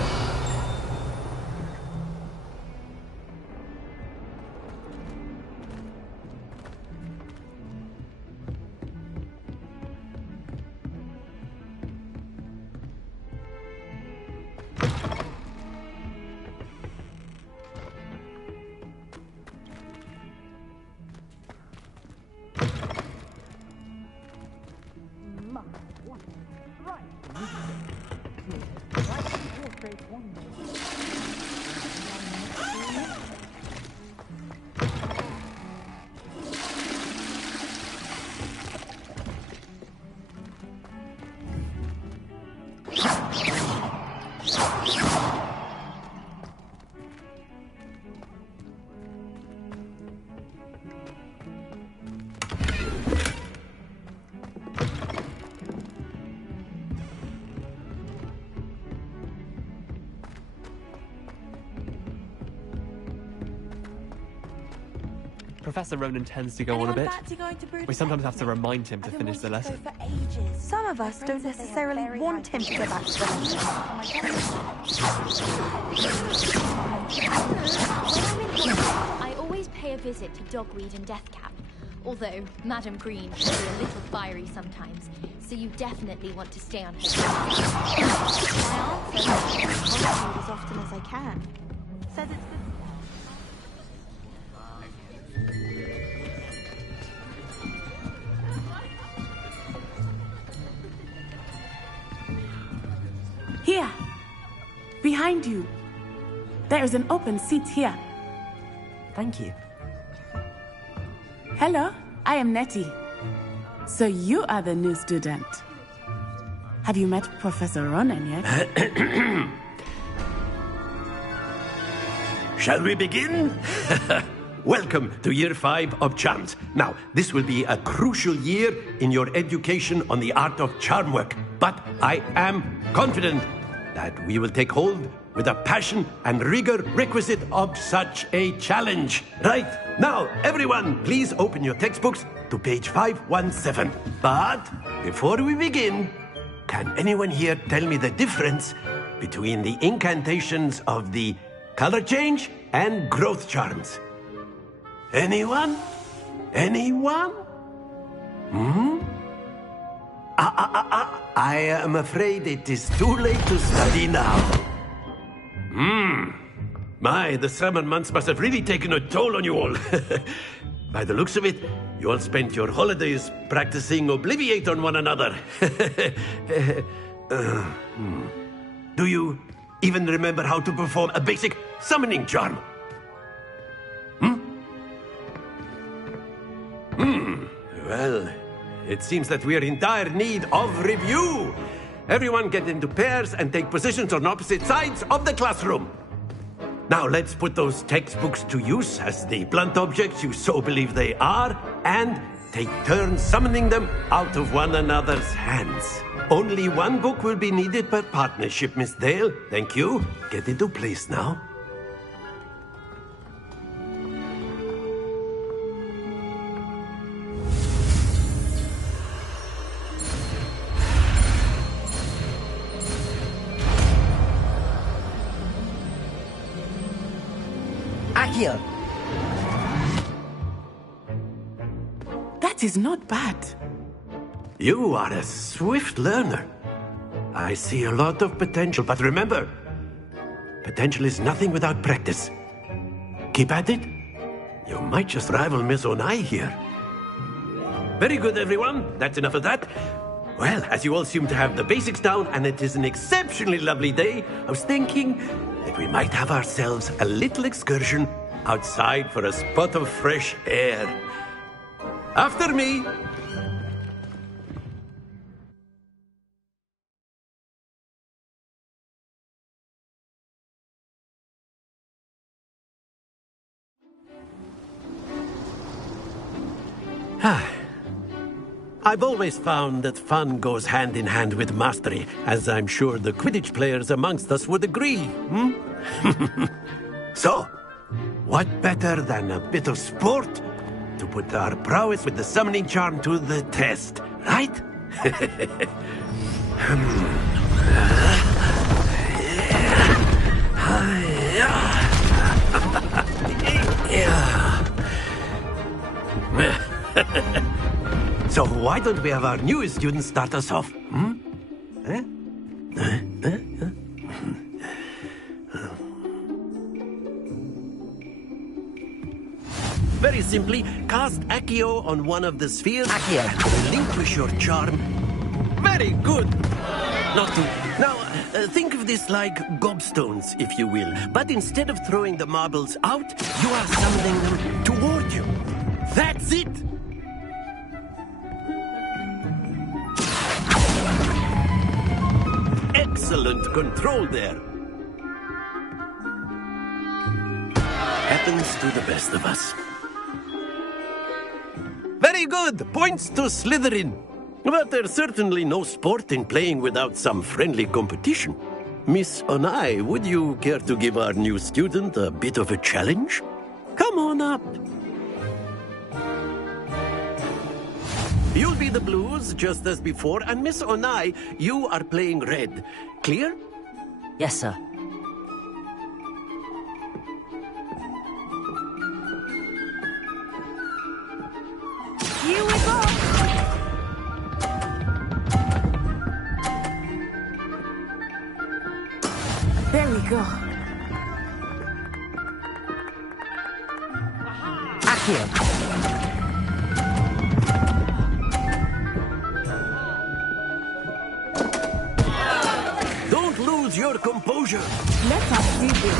Professor Ronan tends to go on a bit. We sometimes have to remind him to finish the lesson. Some of us don't necessarily want him to go back to the lesson. I always pay a visit to Dogweed and Deathcap. Although Madam Green can be a little fiery sometimes, so you definitely want to stay on her side. My aunt says I as often as I can. Says it's good. Here! Behind you! There is an open seat here. Thank you. Hello? I am Nettie. So you are the new student. Have you met Professor Ronan yet? Shall we begin? Welcome to Year 5 of Charms. Now, this will be a crucial year in your education on the art of charm work. But I am confident that we will take hold with the passion and rigor requisite of such a challenge. Right, now, everyone, please open your textbooks to page 517. But before we begin, can anyone here tell me the difference between the incantations of the color change and growth charms? Anyone? Anyone? I am afraid it is too late to study now. My, the summer months must have really taken a toll on you all. By the looks of it, you all spent your holidays practicing Obliviate on one another. Do you even remember how to perform a basic summoning charm? Well, it seems that we are in dire need of review. Everyone get into pairs and take positions on opposite sides of the classroom. Now let's put those textbooks to use as the blunt objects you so believe they are, and take turns summoning them out of one another's hands. Only one book will be needed per partnership, Miss Dale. Thank you. Get into place now. Accio! That is not bad. You are a swift learner. I see a lot of potential, but remember, potential is nothing without practice. Keep at it. You might just rival Miss Onai here. Very good, everyone. That's enough of that. Well, as you all seem to have the basics down, and it is an exceptionally lovely day, I was thinking that we might have ourselves a little excursion outside for a spot of fresh air. After me. I've always found that fun goes hand in hand with mastery, as I'm sure the Quidditch players amongst us would agree. So, what better than a bit of sport to put our prowess with the summoning charm to the test, right? So why don't we have our newest student start us off? Very simply, cast Accio on one of the spheres. Accio. And relinquish your charm. Very good. Not to. Now, think of this like gobstones, if you will. But instead of throwing the marbles out, you are summoning them toward you. That's it. Excellent control there. Happens to the best of us. Very good. Points to Slytherin. But there's certainly no sport in playing without some friendly competition. Miss Onai, would you care to give our new student a bit of a challenge? Come on up. You'll be the blues, just as before, and Miss Onai, you are playing red. Clear? Yes, sir. Here we go. There we go. Accio! Don't lose your composure. Let us do this.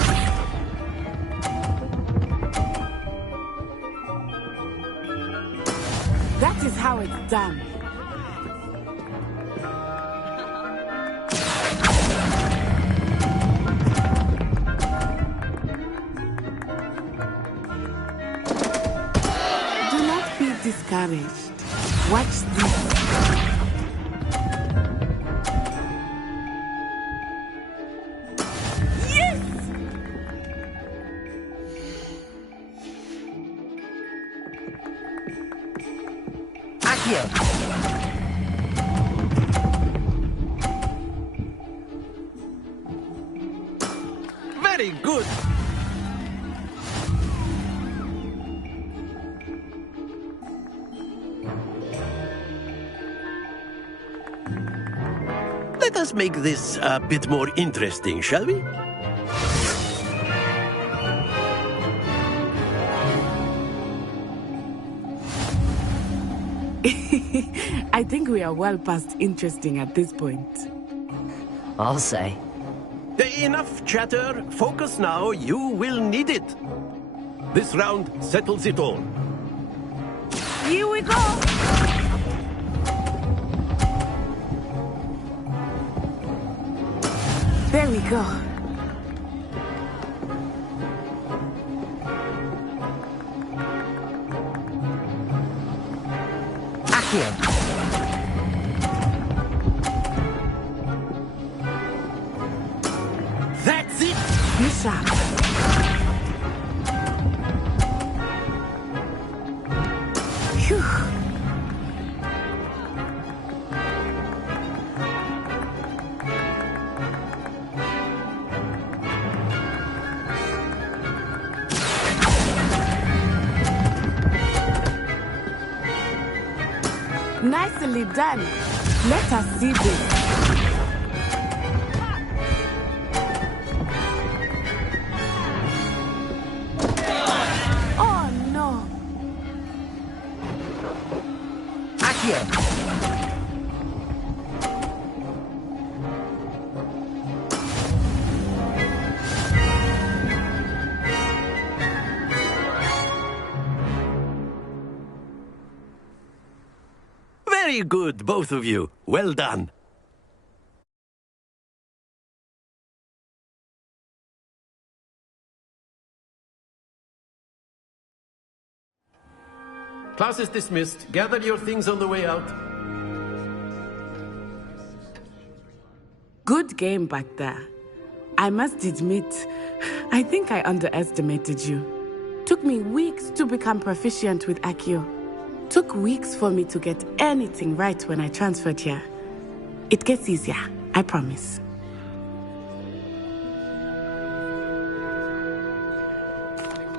how it's done. Do not be discouraged. Watch this. Very good. Let us make this a bit more interesting, shall we? I think we are well past interesting at this point. I'll say. Enough chatter. Focus now. You will need it. This round settles it all. Here we go! There we go. Accio. That's it! Be sharp. Phew. Nicely done. Let us see this. Oh no. Accio. Very good, both of you. Well done. Class is dismissed. Gather your things on the way out. Good game back there. I must admit, I think I underestimated you. Took me weeks to become proficient with Accio. Took weeks for me to get anything right when I transferred here. It gets easier, I promise.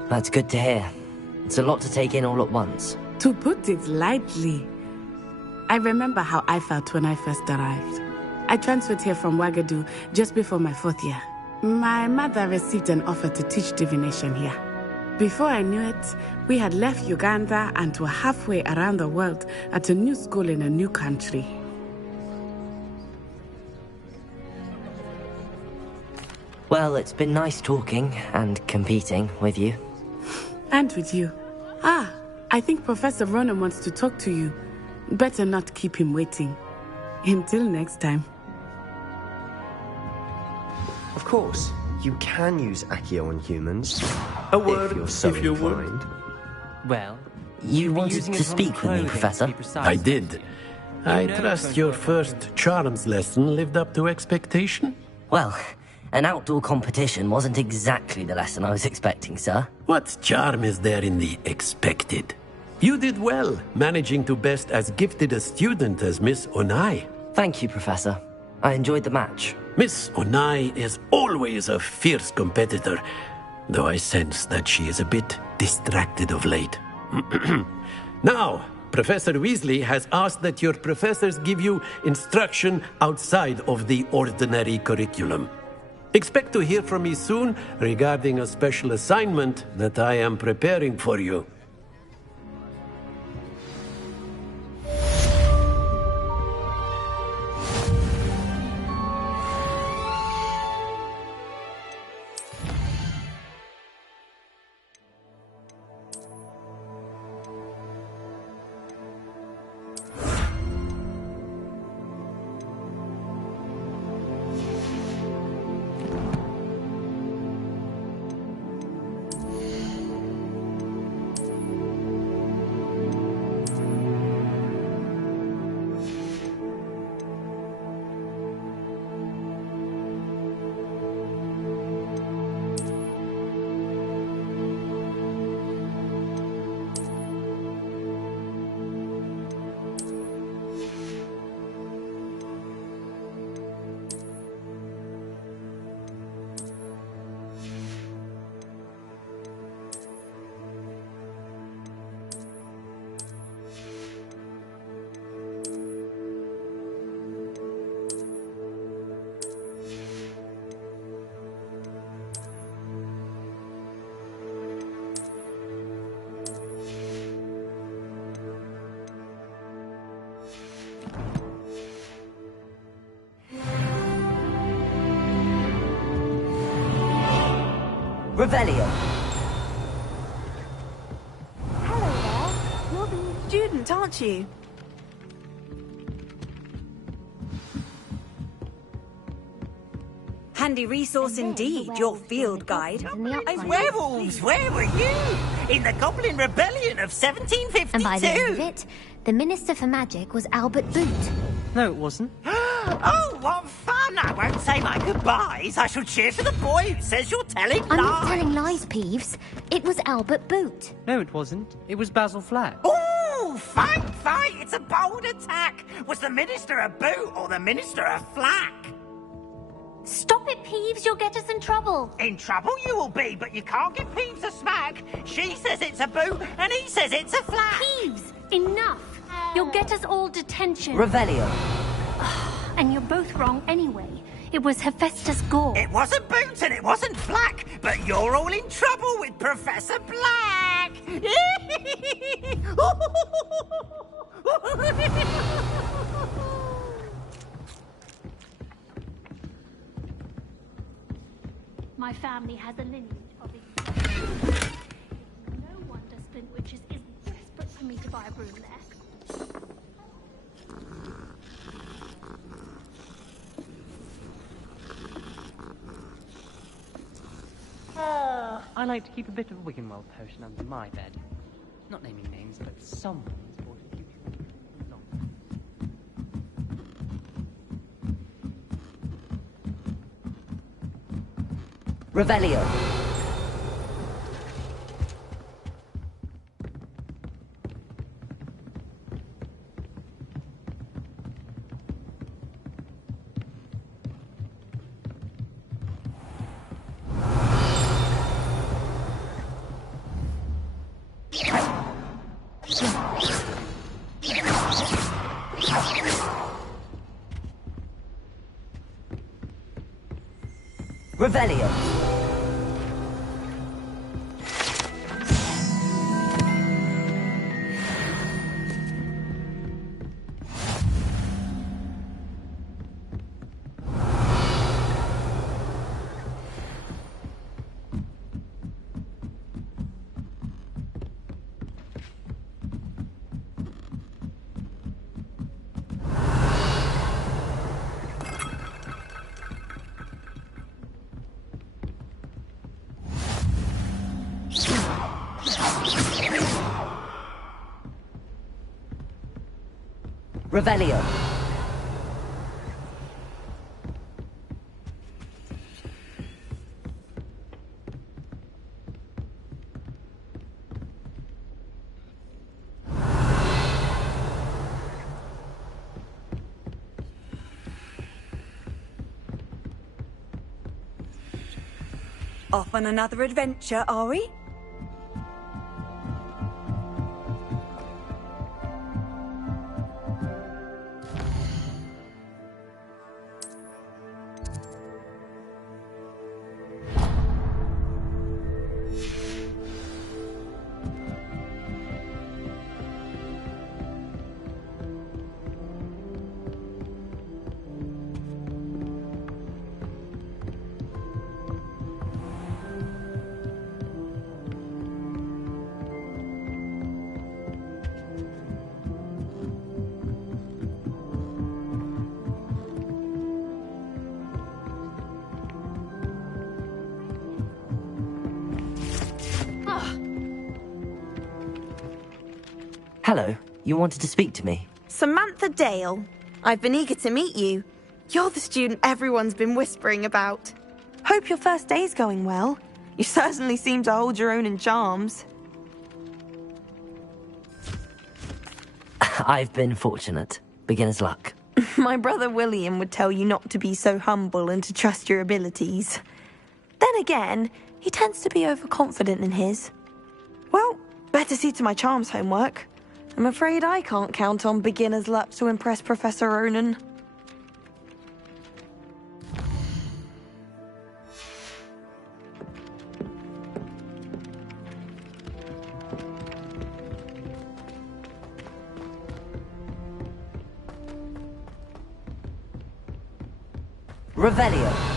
That's good to hear. It's a lot to take in all at once. To put it lightly, I remember how I felt when I first arrived. I transferred here from Wagadu just before my 4th year. My mother received an offer to teach divination here. Before I knew it, we had left Uganda and were halfway around the world at a new school in a new country. Well, it's been nice talking and competing with you. And with you. Ah, I think Professor Ronan wants to talk to you. Better not keep him waiting. Until next time. Of course, you can use Accio on humans. A word, if you're so if you would. inclined. Well, You wanted to speak with me, Professor? I did. I trust your first charms lesson lived up to expectation? Well, an outdoor competition wasn't exactly the lesson I was expecting, sir. What charm is there in the expected? You did well, managing to best as gifted a student as Miss Onai. Thank you, Professor. I enjoyed the match. Miss Onai is always a fierce competitor, though I sense that she is a bit distracted of late. Now, Professor Weasley has asked that your professors give you instruction outside of the ordinary curriculum. Expect to hear from me soon regarding a special assignment that I am preparing for you. Revelio. Hello there. You're the new student, aren't you? Handy resource indeed, your field guide. Werewolves, where were you? In the Goblin Rebellion of 1752. And by the end of it, the Minister for Magic was Albert Boot. No, it wasn't. Oh, what fun! I won't say my goodbyes. I shall cheer for the boy who says you're telling I'm lies. not telling lies, Peeves. It was Albert Boot. No, it wasn't. It was Basil Flack. Ooh, fight! It's a bold attack. Was the Minister a boot or the Minister a flack? Stop it, Peeves. You'll get us in trouble. In trouble you will be, but you can't give Peeves a smack. She says it's a boot, and he says it's a flack. Peeves, enough. You'll get us all detention. Revelio. And you're both wrong anyway. It was Hephaestus Gore. It wasn't boot and it wasn't flack, but you're all in trouble with Professor Black. My family has a lineage of it. No wonder Splint Witches is desperate for me to buy a broom there. I like to keep a bit of Wiggenweld potion under my bed. Not naming names, but someone's bought a future. Revelio. Revelio. Revelio. Off on another adventure, are we? Hello. You wanted to speak to me? Samantha Dale. I've been eager to meet you. You're the student everyone's been whispering about. Hope your first day's going well. You certainly seem to hold your own in charms. I've been fortunate. Beginner's luck. My brother William would tell you not to be so humble and to trust your abilities. Then again, he tends to be overconfident in his. Well, better see to my charms homework. I'm afraid I can't count on beginner's luck to impress Professor Ronan. Revelio.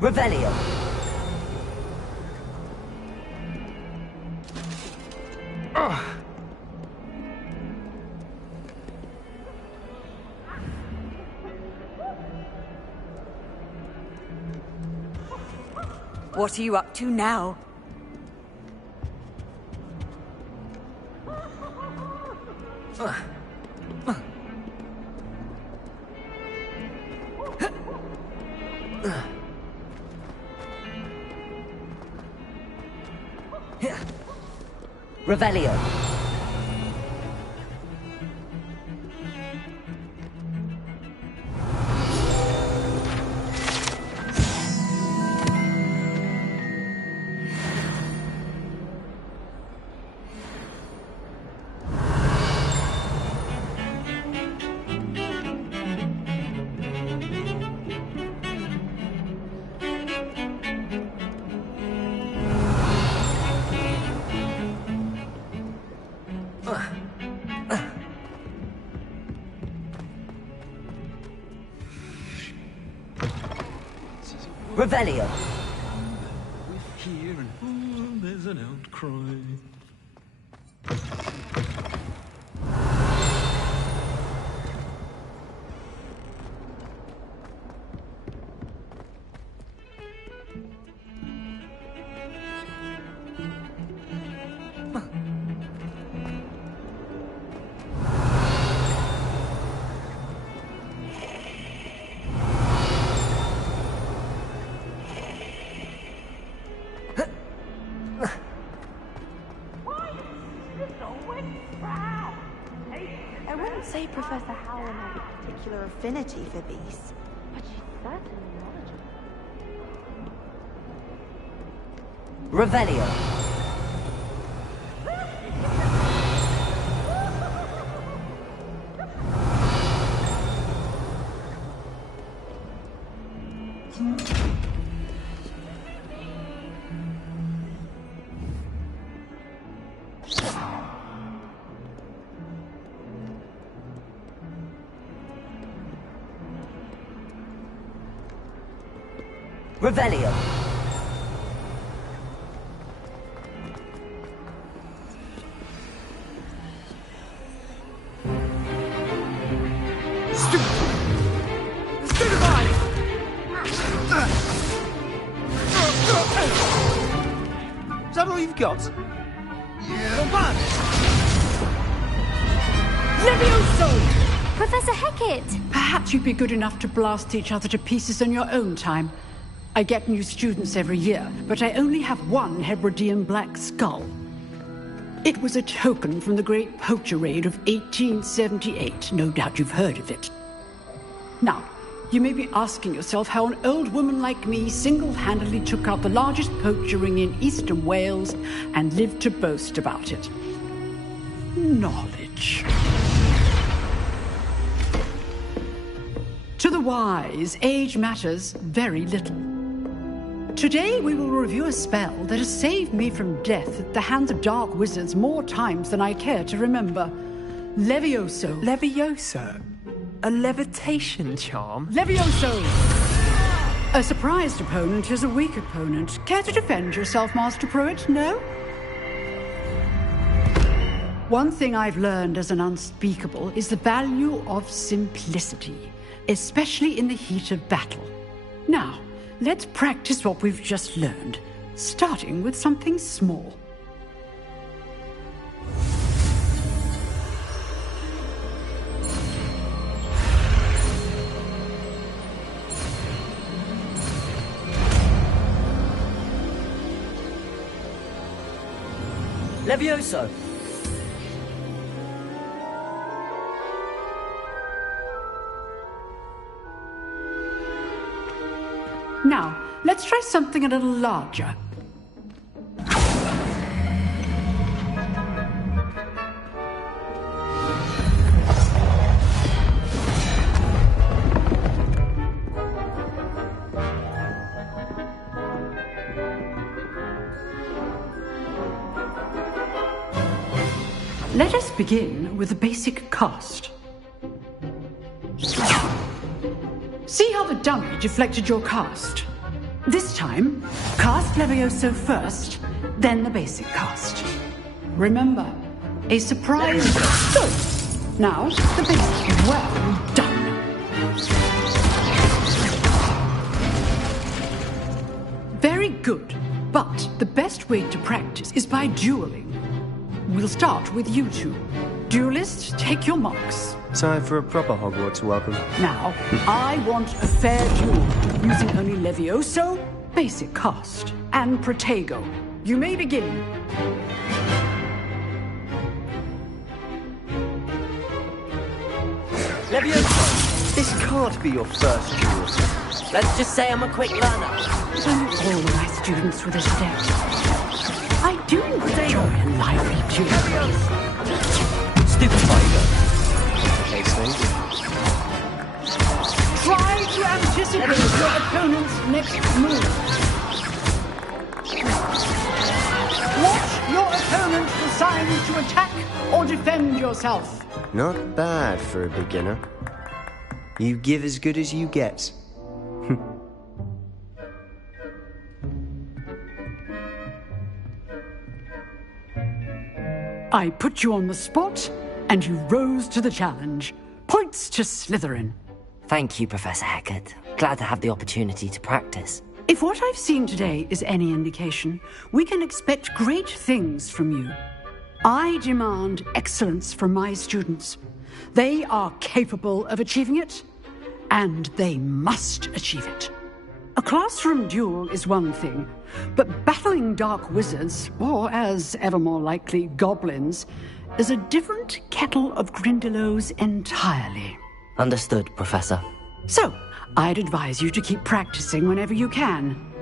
Revelio. What are you up to now? Revelio. Revelio. Here and there's an outcry. I wouldn't say Professor Howell had a particular affinity for these, but she's certainly knowledgeable. Revelio. Revelio. Is that all you've got? Yeah. Bad. Levioso! Professor Hecat! Perhaps you'd be good enough to blast each other to pieces in your own time. I get new students every year, but I only have one Hebridean black skull. It was a token from the Great Poacher Raid of 1878. No doubt you've heard of it. Now, you may be asking yourself how an old woman like me single-handedly took out the largest poacher ring in eastern Wales and lived to boast about it. Knowledge. To the wise, age matters very little. Today we will review a spell that has saved me from death at the hands of dark wizards more times than I care to remember. Levioso. Levioso? A levitation charm? Levioso! A surprised opponent is a weak opponent. Care to defend yourself, Master Pruitt? No? One thing I've learned as an unspeakable is the value of simplicity, especially in the heat of battle. Now, let's practice what we've just learned, starting with something small. Levioso! Now, let's try something a little larger. Let us begin with the basic cast. See how the dummy deflected your cast? This time, cast Levioso first, then the basic cast. Remember, a surprise. So, now the basic. Well done. Very good, but the best way to practice is by dueling. We'll start with you two. Duelists, take your marks. Time for a proper Hogwarts welcome. Now, I want a fair duel, using only Levioso, basic cast, and Protego. You may begin. Levioso, this can't be your first duel. Let's just say I'm a quick learner. But all of my students were this adept. I do enjoy a lively duel. Stupid tiger. Try to anticipate your opponent's next move. Watch your opponent decide to attack or defend yourself. Not bad for a beginner. You give as good as you get. I put you on the spot, and you rose to the challenge. Points to Slytherin. Thank you, Professor Hecat. Glad to have the opportunity to practice. If what I've seen today is any indication, we can expect great things from you. I demand excellence from my students. They are capable of achieving it, and they must achieve it. A classroom duel is one thing, but battling dark wizards, or as ever more likely, goblins, is a different kettle of Grindylows entirely. Understood, Professor. So, I'd advise you to keep practicing whenever you can.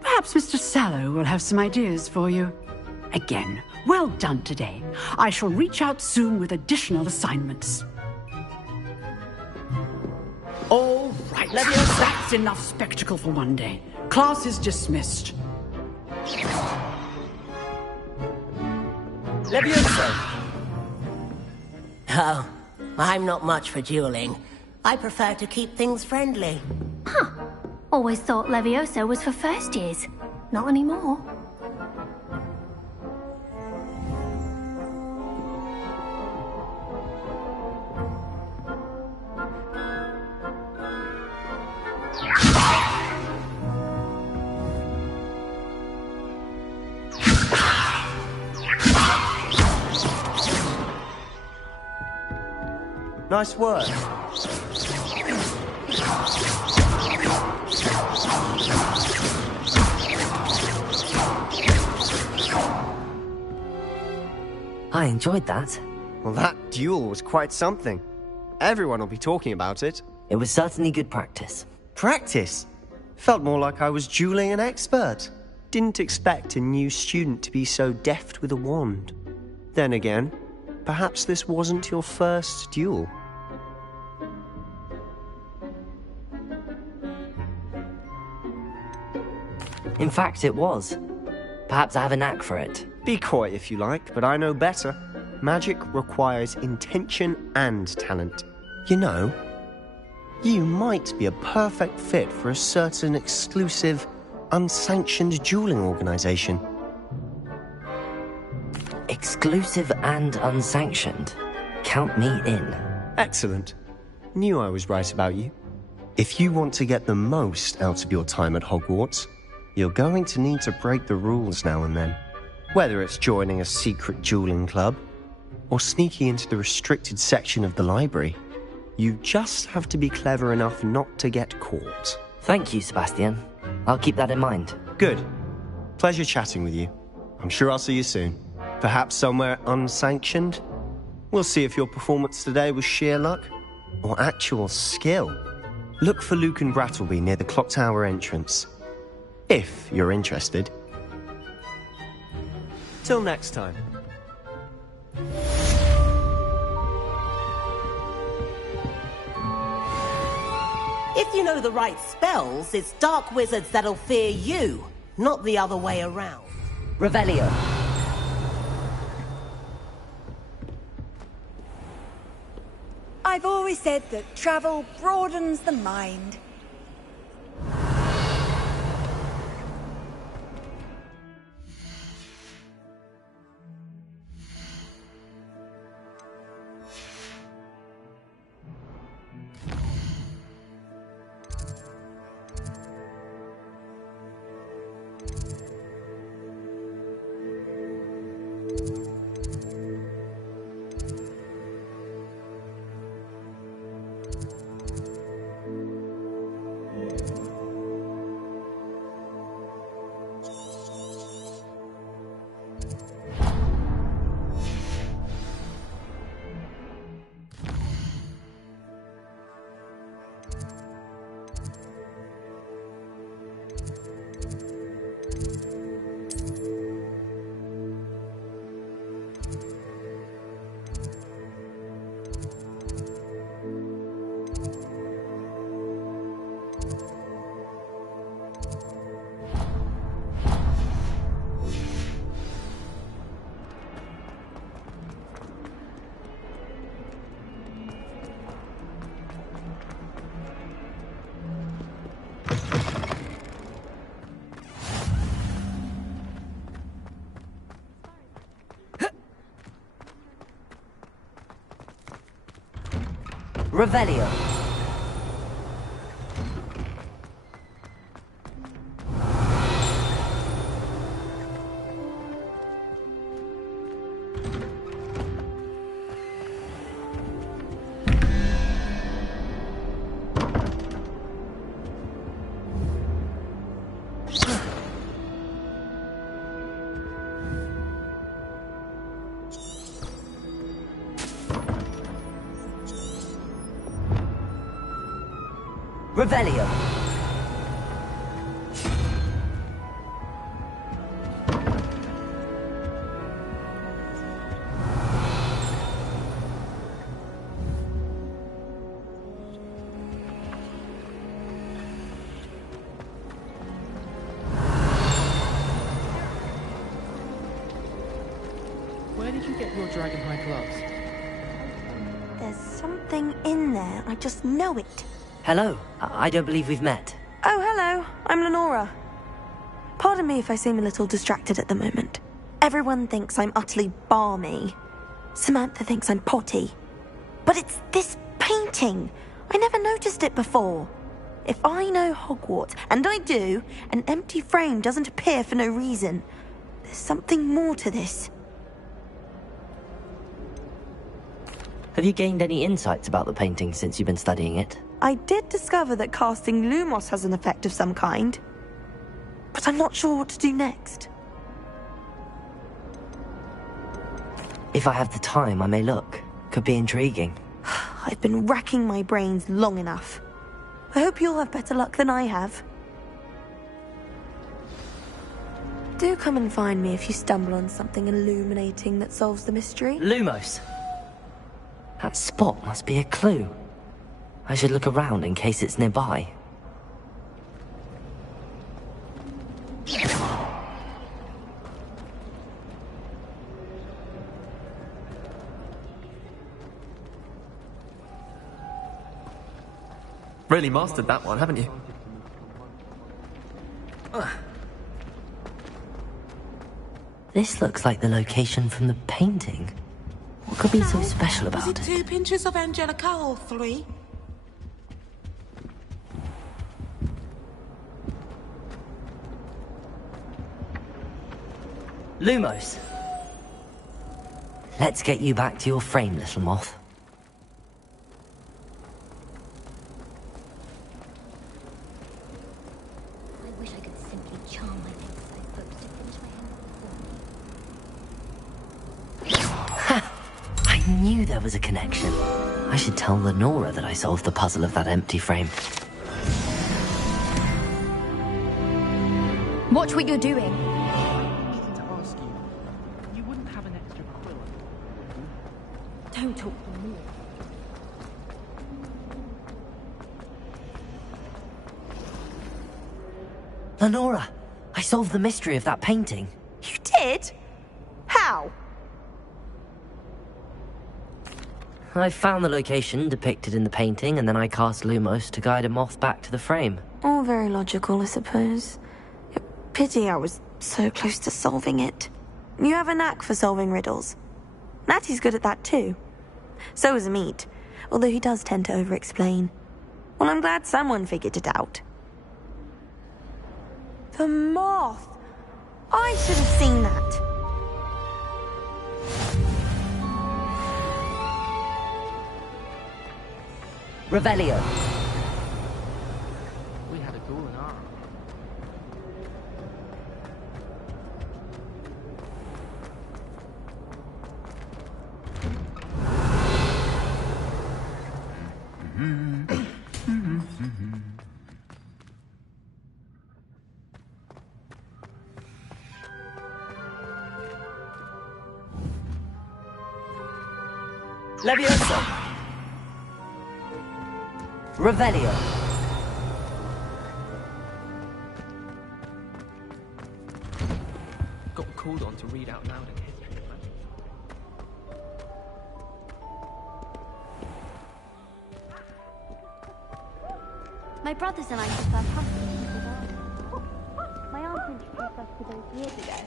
Perhaps Mr. Sallow will have some ideas for you. Again, well done today. I shall reach out soon with additional assignments. All right, Levioso, that's enough spectacle for one day. Class is dismissed. Levioso! Oh, I'm not much for dueling. I prefer to keep things friendly. Huh. Always thought Levioso was for first years. Not anymore. Nice work. I enjoyed that. Well, that duel was quite something. Everyone will be talking about it. It was certainly good practice. Practice? Felt more like I was dueling an expert. Didn't expect a new student to be so deft with a wand. Then again, perhaps this wasn't your first duel. In fact, it was. Perhaps I have a knack for it. Be coy if you like, but I know better. Magic requires intention and talent. You know, you might be a perfect fit for a certain exclusive, unsanctioned dueling organization. Exclusive and unsanctioned. Count me in. Excellent. Knew I was right about you. If you want to get the most out of your time at Hogwarts, you're going to need to break the rules now and then. Whether it's joining a secret dueling club, or sneaking into the restricted section of the library, you just have to be clever enough not to get caught. Thank you, Sebastian. I'll keep that in mind. Good. Pleasure chatting with you. I'm sure I'll see you soon. Perhaps somewhere unsanctioned? We'll see if your performance today was sheer luck, or actual skill. Look for Luke and Brattleby near the clock tower entrance. If you're interested. Till next time. If you know the right spells, it's dark wizards that'll fear you, not the other way around. Revelio. I've always said that travel broadens the mind. Revelio. Revelio. Where did you get your Dragonhide gloves? There's something in there. I just know it. Hello. I don't believe we've met. Oh, hello. I'm Lenora. Pardon me if I seem a little distracted at the moment. Everyone thinks I'm utterly balmy. Samantha thinks I'm potty. But it's this painting. I never noticed it before. If I know Hogwarts, and I do, an empty frame doesn't appear for no reason. There's something more to this. Have you gained any insights about the painting since you've been studying it? I did discover that casting Lumos has an effect of some kind. But I'm not sure what to do next. If I have the time, I may look. Could be intriguing. I've been racking my brains long enough. I hope you'll have better luck than I have. Do come and find me if you stumble on something illuminating that solves the mystery. Lumos! That spot must be a clue. I should look around in case it's nearby. Really mastered that one, haven't you? This looks like the location from the painting. What could be so special about it? Is it 2 pinches of Angelica or 3? Lumos! Let's get you back to your frame, little moth. I wish I could simply charm my exercise books to finish my homework. Ha! I knew there was a connection. I should tell Lenora that I solved the puzzle of that empty frame. Watch what you're doing. Don't talk to me. Lenora! I solved the mystery of that painting. You did? How? I found the location depicted in the painting, and then I cast Lumos to guide a moth back to the frame. All very logical, I suppose. Pity I was so close to solving it. You have a knack for solving riddles. Natty's good at that too. So is Amit, although he does tend to over-explain. Well, I'm glad someone figured it out. The moth! I should have seen that. Revelio. We had a goal in our... Leviosa! Revelio! Got called on to read out loud in history of magic. My brothers and I prefer pumpkin to the garden. My aunt introduced us to those years ago.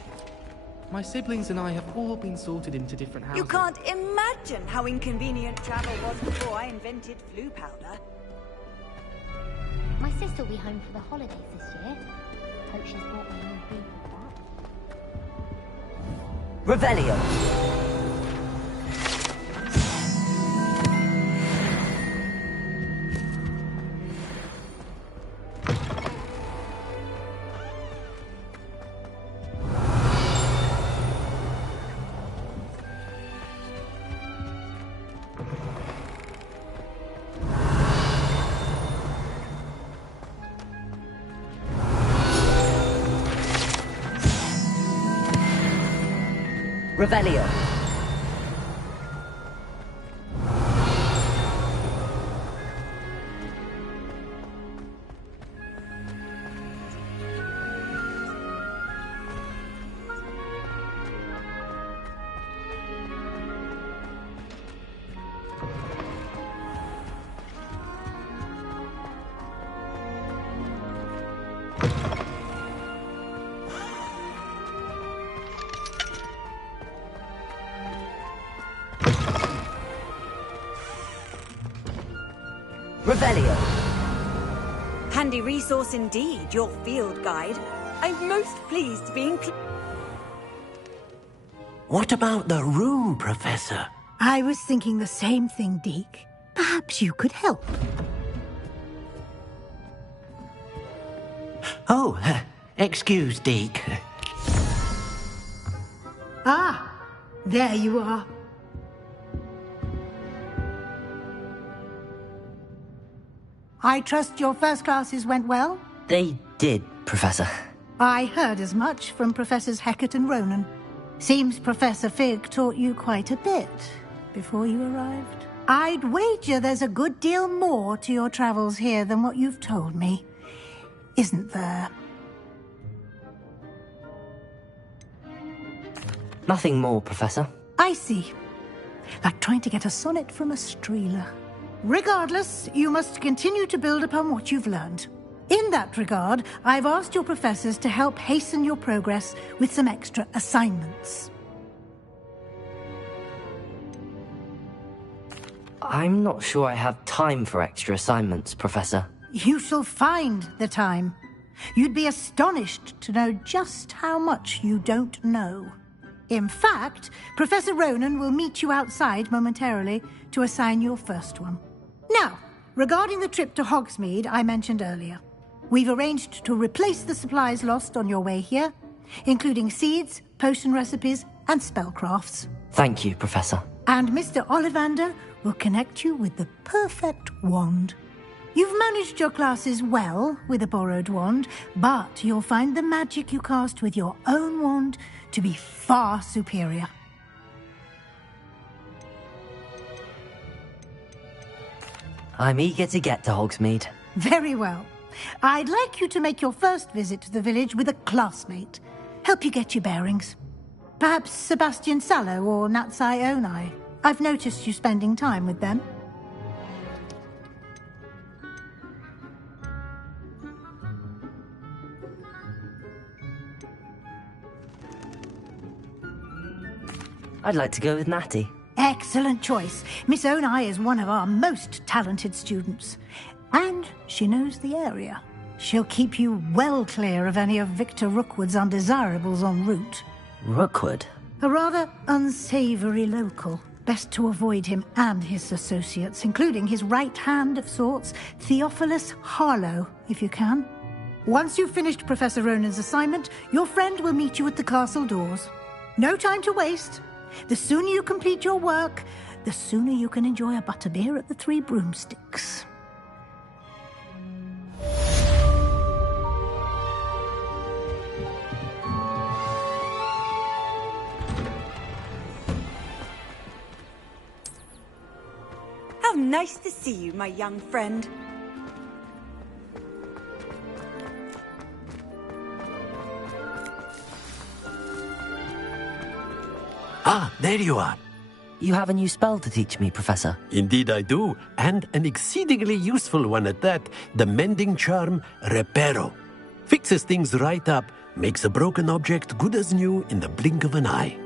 My siblings and I have all been sorted into different houses. You can't imagine how inconvenient travel was before I invented flu powder. My sister will be home for the holidays this year. Hope she's brought me a new boot with that. Revelio. Revelio. Revelio. Handy resource indeed, your field guide. I'm most pleased to be included. What about the room, Professor? I was thinking the same thing, Deke. Perhaps you could help. Oh, excuse, Deke. Ah, there you are. I trust your first classes went well? They did, Professor. I heard as much from Professors Hecat and Ronan. Seems Professor Fig taught you quite a bit before you arrived. I'd wager there's a good deal more to your travels here than what you've told me. Isn't there? Nothing more, Professor. I see. Like trying to get a sonnet from a streeler. Regardless, you must continue to build upon what you've learned. In that regard, I've asked your professors to help hasten your progress with some extra assignments. I'm not sure I have time for extra assignments, Professor. You shall find the time. You'd be astonished to know just how much you don't know. In fact, Professor Ronan will meet you outside momentarily to assign your first one. Now, regarding the trip to Hogsmeade I mentioned earlier, we've arranged to replace the supplies lost on your way here, including seeds, potion recipes, and spellcrafts. Thank you, Professor. And Mr. Ollivander will connect you with the perfect wand. You've managed your classes well with a borrowed wand, but you'll find the magic you cast with your own wand to be far superior. I'm eager to get to Hogsmeade. Very well. I'd like you to make your first visit to the village with a classmate. Help you get your bearings. Perhaps Sebastian Sallow or Natsai Onai. I've noticed you spending time with them. I'd like to go with Natty. Excellent choice. Miss Onai is one of our most talented students. And she knows the area. She'll keep you well clear of any of Victor Rookwood's undesirables en route. Rookwood? A rather unsavory local. Best to avoid him and his associates, including his right hand of sorts, Theophilus Harlow, if you can. Once you've finished Professor Ronan's assignment, your friend will meet you at the castle doors. No time to waste. The sooner you complete your work, the sooner you can enjoy a butterbeer at the Three Broomsticks. How nice to see you, my young friend. Ah, there you are. You have a new spell to teach me, Professor. Indeed I do, and an exceedingly useful one at that. The mending charm, Reparo. Fixes things right up, Makes a broken object good as new in the blink of an eye.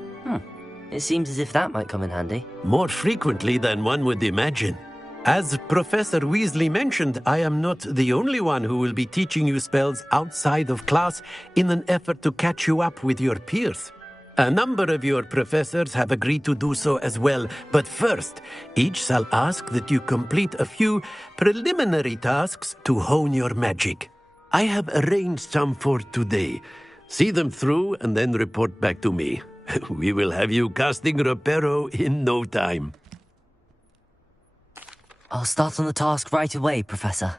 It seems as if that might come in handy. More frequently than one would imagine. As Professor Weasley mentioned, I am not the only one who will be teaching you spells outside of class in an effort to catch you up with your peers. A number of your professors have agreed to do so as well, but first, each shall ask that you complete a few preliminary tasks to hone your magic. I have arranged some for today. See them through and then report back to me. We will have you casting Reparo in no time. I'll start on the task right away, Professor.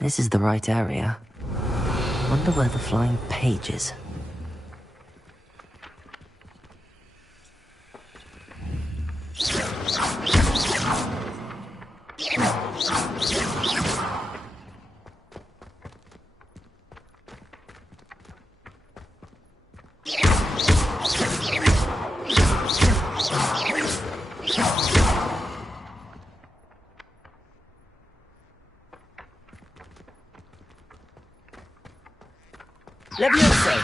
This is the right area. Wonder where the flying page is. Levioso!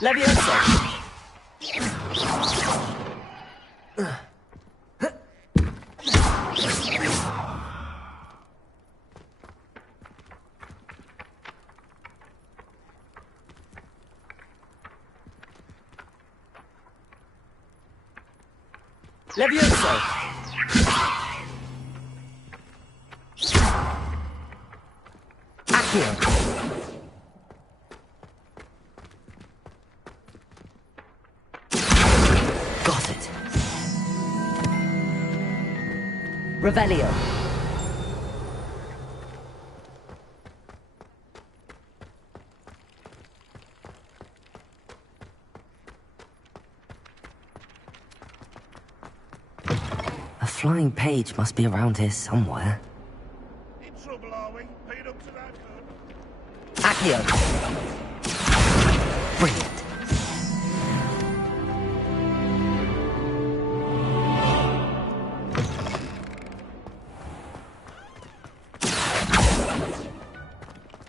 Levioso! Levioso! Accio! Got it. Revelio. A flying page must be around here somewhere. In trouble, are we? Paid up to that good. Accio! Brilliant.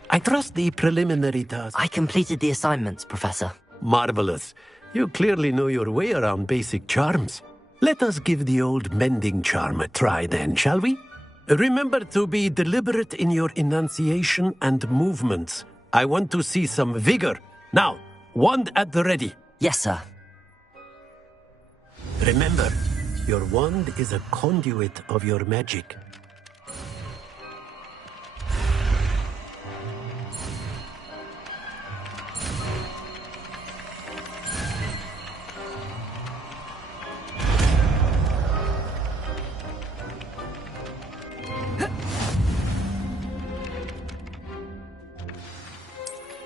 I trust the preliminary task. I completed the assignments, Professor. Marvelous. You clearly know your way around basic charms. Let us give the old mending charm a try then, shall we? Remember to be deliberate in your enunciation and movements. I want to see some vigor. Now, wand at the ready. Yes, sir. Remember, your wand is a conduit of your magic.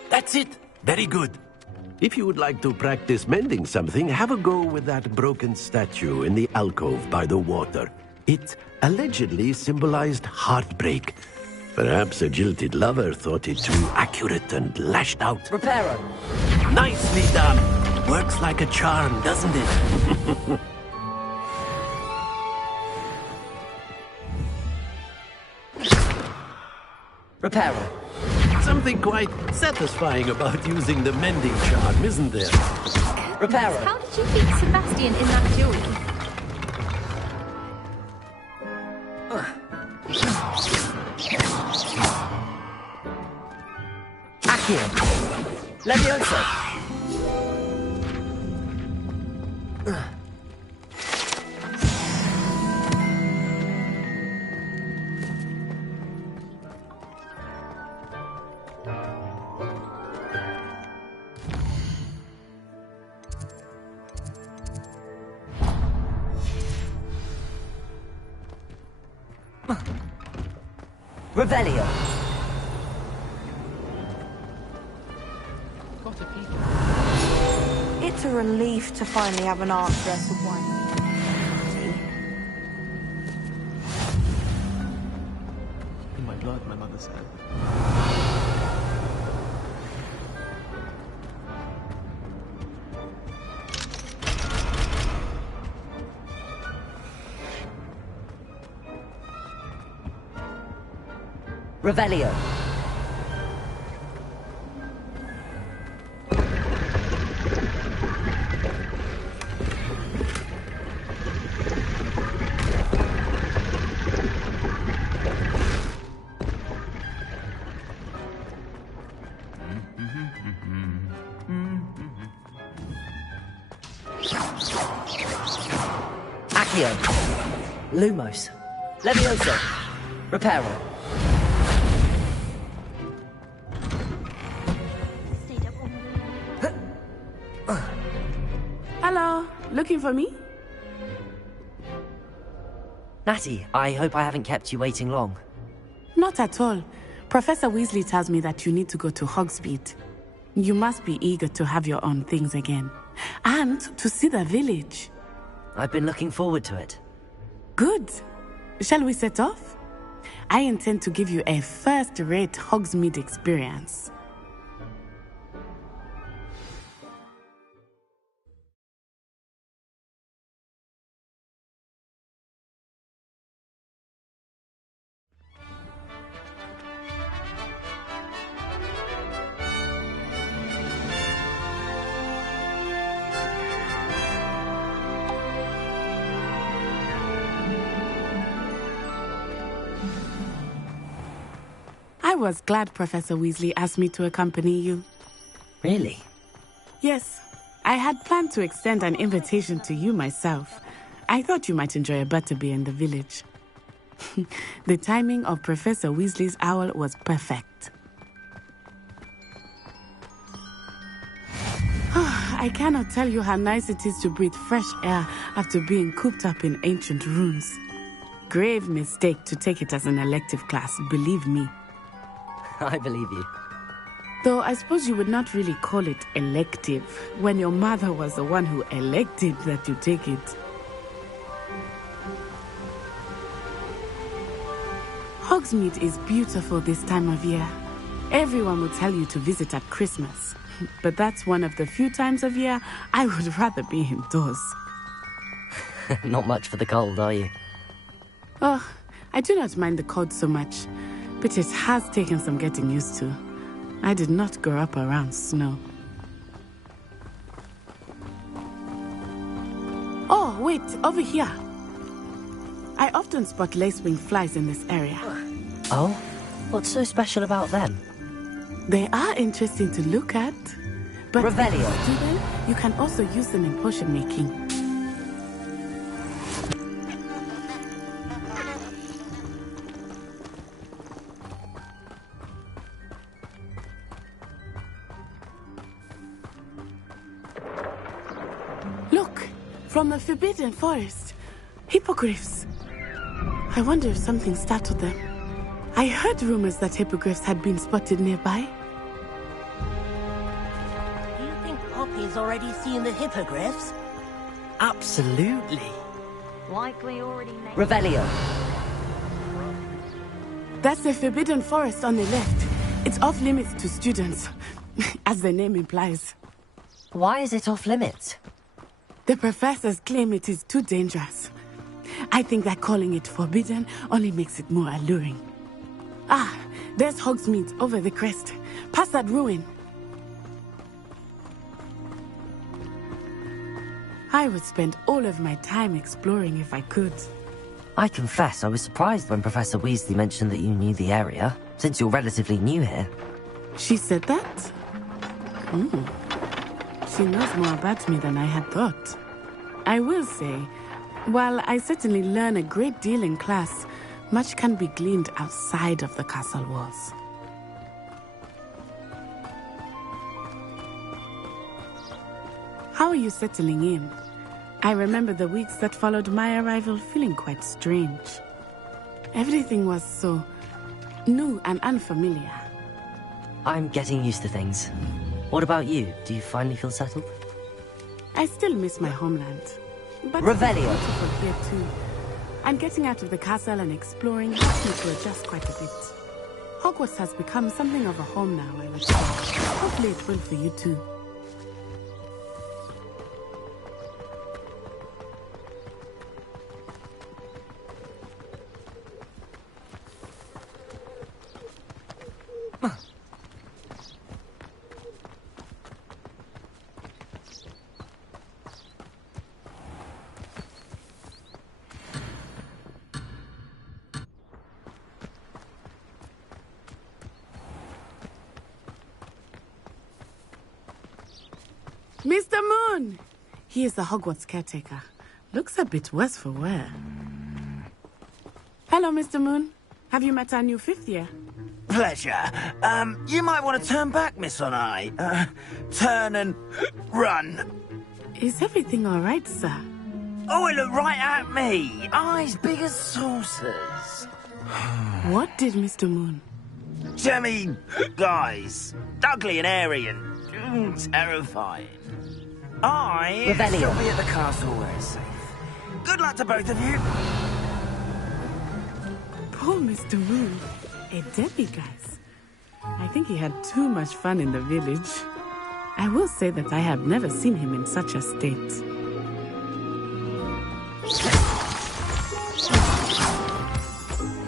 That's it. Very good. If you would like to practice mending something, have a go with that broken statue in the alcove by the water. It allegedly symbolized heartbreak. Perhaps a jilted lover thought it too accurate and lashed out. Reparo. Nicely done. Works like a charm, doesn't it? Reparo. Something quite satisfying about using the mending charm, isn't there? Reparo. How did you beat Sebastian in that duel? Accio. Levioso. Revelio. Got a What a relief to finally have an archer to wind me. In my blood, my mother said. Revelio. Accio. Lumos. Levioso. Reparo. Hello, looking for me? Natty, I hope I haven't kept you waiting long. Not at all. Professor Weasley tells me that you need to go to Hogsmeade. You must be eager to have your own things again. And to see the village. I've been looking forward to it. Good. Shall we set off? I intend to give you a first-rate Hogsmeade experience. I was glad Professor Weasley asked me to accompany you. Really? Yes. I had planned to extend an invitation to you myself. I thought you might enjoy a butterbeer in the village. The timing of Professor Weasley's owl was perfect. I cannot tell you how nice it is to breathe fresh air after being cooped up in ancient ruins. Grave mistake to take it as an elective class, believe me. I believe you. Though I suppose you would not really call it elective when your mother was the one who elected that you take it. Hogsmeade is beautiful this time of year. Everyone will tell you to visit at Christmas. But that's one of the few times of year I would rather be indoors. Not much for the cold, are you? Oh, I do not mind the cold so much. But it has taken some getting used to. I did not grow up around snow. Oh, wait, over here. I often spot lacewing flies in this area. Oh? What's so special about them? They are interesting to look at. But Revelio. as a student, you can also use them in potion making. Look, from the Forbidden Forest. Hippogriffs. I wonder if something startled them. I heard rumors that hippogriffs had been spotted nearby. Do you think Poppy's already seen the hippogriffs? Absolutely. Likely already made. Revelio. That's the Forbidden Forest on the left. It's off limits to students, as the name implies. Why is it off limits? The professors claim it is too dangerous. I think that calling it forbidden only makes it more alluring. Ah, there's Hogsmeade over the crest. Past that ruin. I would spend all of my time exploring if I could. I confess I was surprised when Professor Weasley mentioned that you knew the area, since you're relatively new here. She said that? She knows more about me than I had thought. I will say, while I certainly learn a great deal in class, much can be gleaned outside of the castle walls. How are you settling in? I remember the weeks that followed my arrival feeling quite strange. Everything was so new and unfamiliar. I'm getting used to things. What about you? Do you finally feel settled? I still miss my homeland. But Revelio. it's beautiful here too. And getting out of the castle and exploring helps me to adjust quite a bit. Hogwarts has become something of a home now, I would say. Hopefully it will for you too. Mr. Moon! He is the Hogwarts caretaker. Looks a bit worse for wear. Hello, Mr. Moon. Have you met our new 5th year? Pleasure. You might want to turn back, Miss Onai. Turn and run. Is everything all right, sir? Oh, it looked right at me. Eyes big as saucers. What did Mr. Moon? Jemmy, guys. Ugly and airy and terrifying. I shall be at the castle where it's safe. Good luck to both of you. Poor Mr. Moon. A demiguise. I think he had too much fun in the village. I will say that I have never seen him in such a state.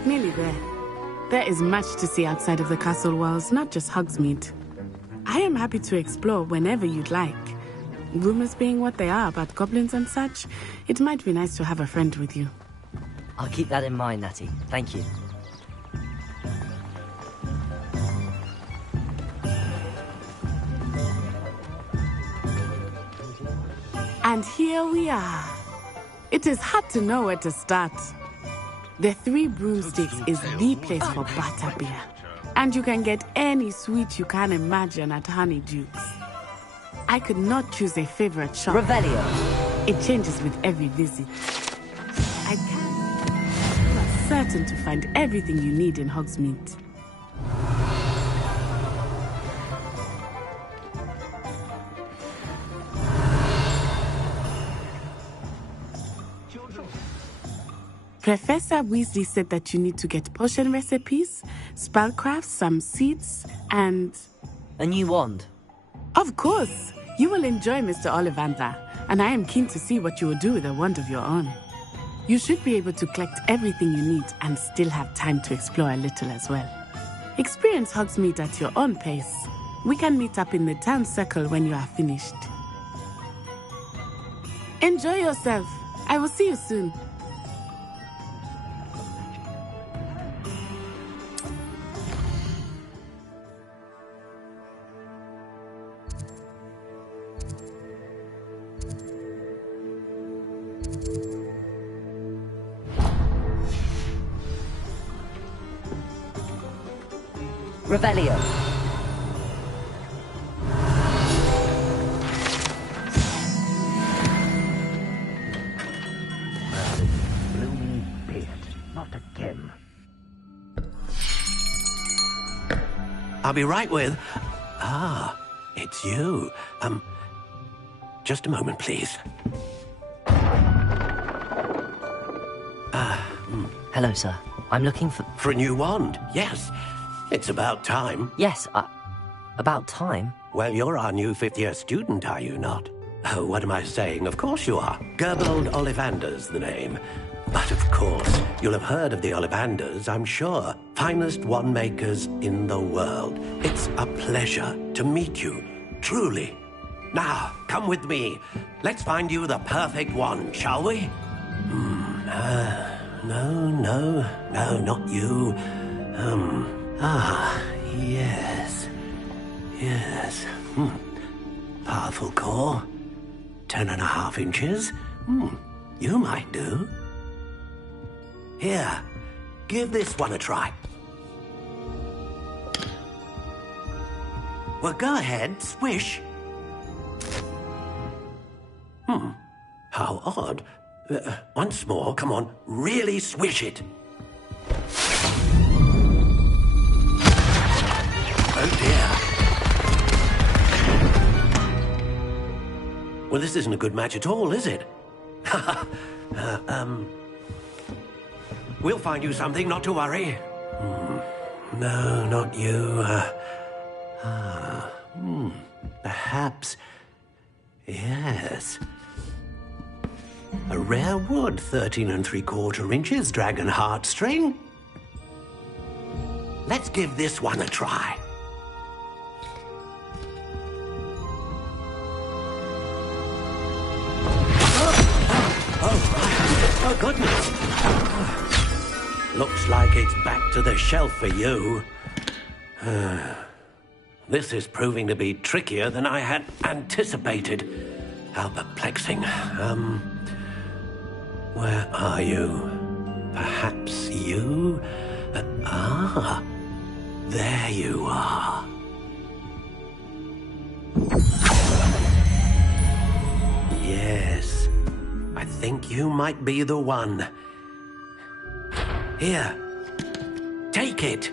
Nearly there. There is much to see outside of the castle walls, not just Hogsmeade. I am happy to explore whenever you'd like. Rumors being what they are about goblins and such, it might be nice to have a friend with you. I'll keep that in mind, Natty. Thank you. And here we are. It is hard to know where to start. The Three Broomsticks is the place for butterbeer. And you can get any sweet you can imagine at Honeydukes. I could not choose a favorite shop. Revelio. It changes with every visit. I can. You are certain to find everything you need in Hogsmeade. Professor Weasley said that you need to get potion recipes, spellcrafts, some seeds, and... a new wand. Of course! You will enjoy Mr. Ollivander, and I am keen to see what you will do with a wand of your own. You should be able to collect everything you need and still have time to explore a little as well. Experience Hogsmeade at your own pace. We can meet up in the town circle when you are finished. Enjoy yourself. I will see you soon. Revelio. Blooming beard. Not again. I'll be right with... Ah, it's you. Just a moment, please. Hello, sir. I'm looking for... For a new wand, yes. It's about time. Yes, about time? Well, you're our new 5th-year student, are you not? Oh, what am I saying? Of course you are. Gerbold Ollivander's the name. But of course, you'll have heard of the Ollivanders, I'm sure. Finest wand makers in the world. It's a pleasure to meet you, truly. Now, come with me. Let's find you the perfect wand, shall we? No, not you. Yes. Powerful core. 10.5 inches. You might do. Here, give this one a try. Well, go ahead, swish. How odd. Once more, come on, really swish it. Oh dear. Well, this isn't a good match at all, is it? We'll find you something, not to worry. No, not you. Perhaps... Yes. A rare wood, 13 3/4 inches, dragon heartstring. Let's give this one a try. Oh, goodness. Looks like it's back to the shelf for you. This is proving to be trickier than I had anticipated. How perplexing. Where are you? Perhaps you? There you are. Yes. I think you might be the one. Here. Take it.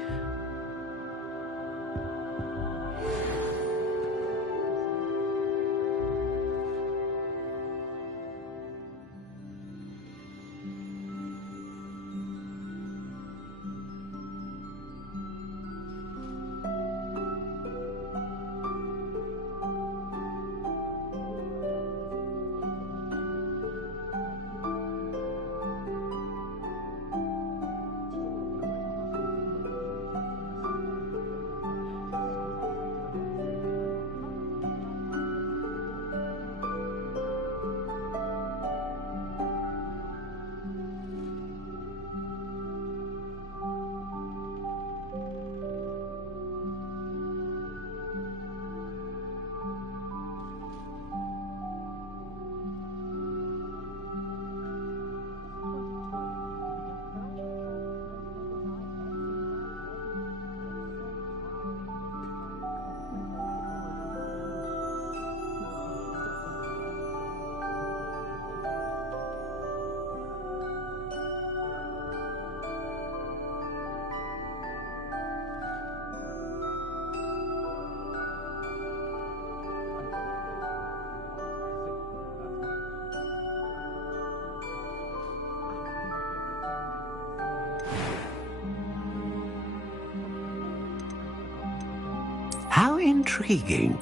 How intriguing.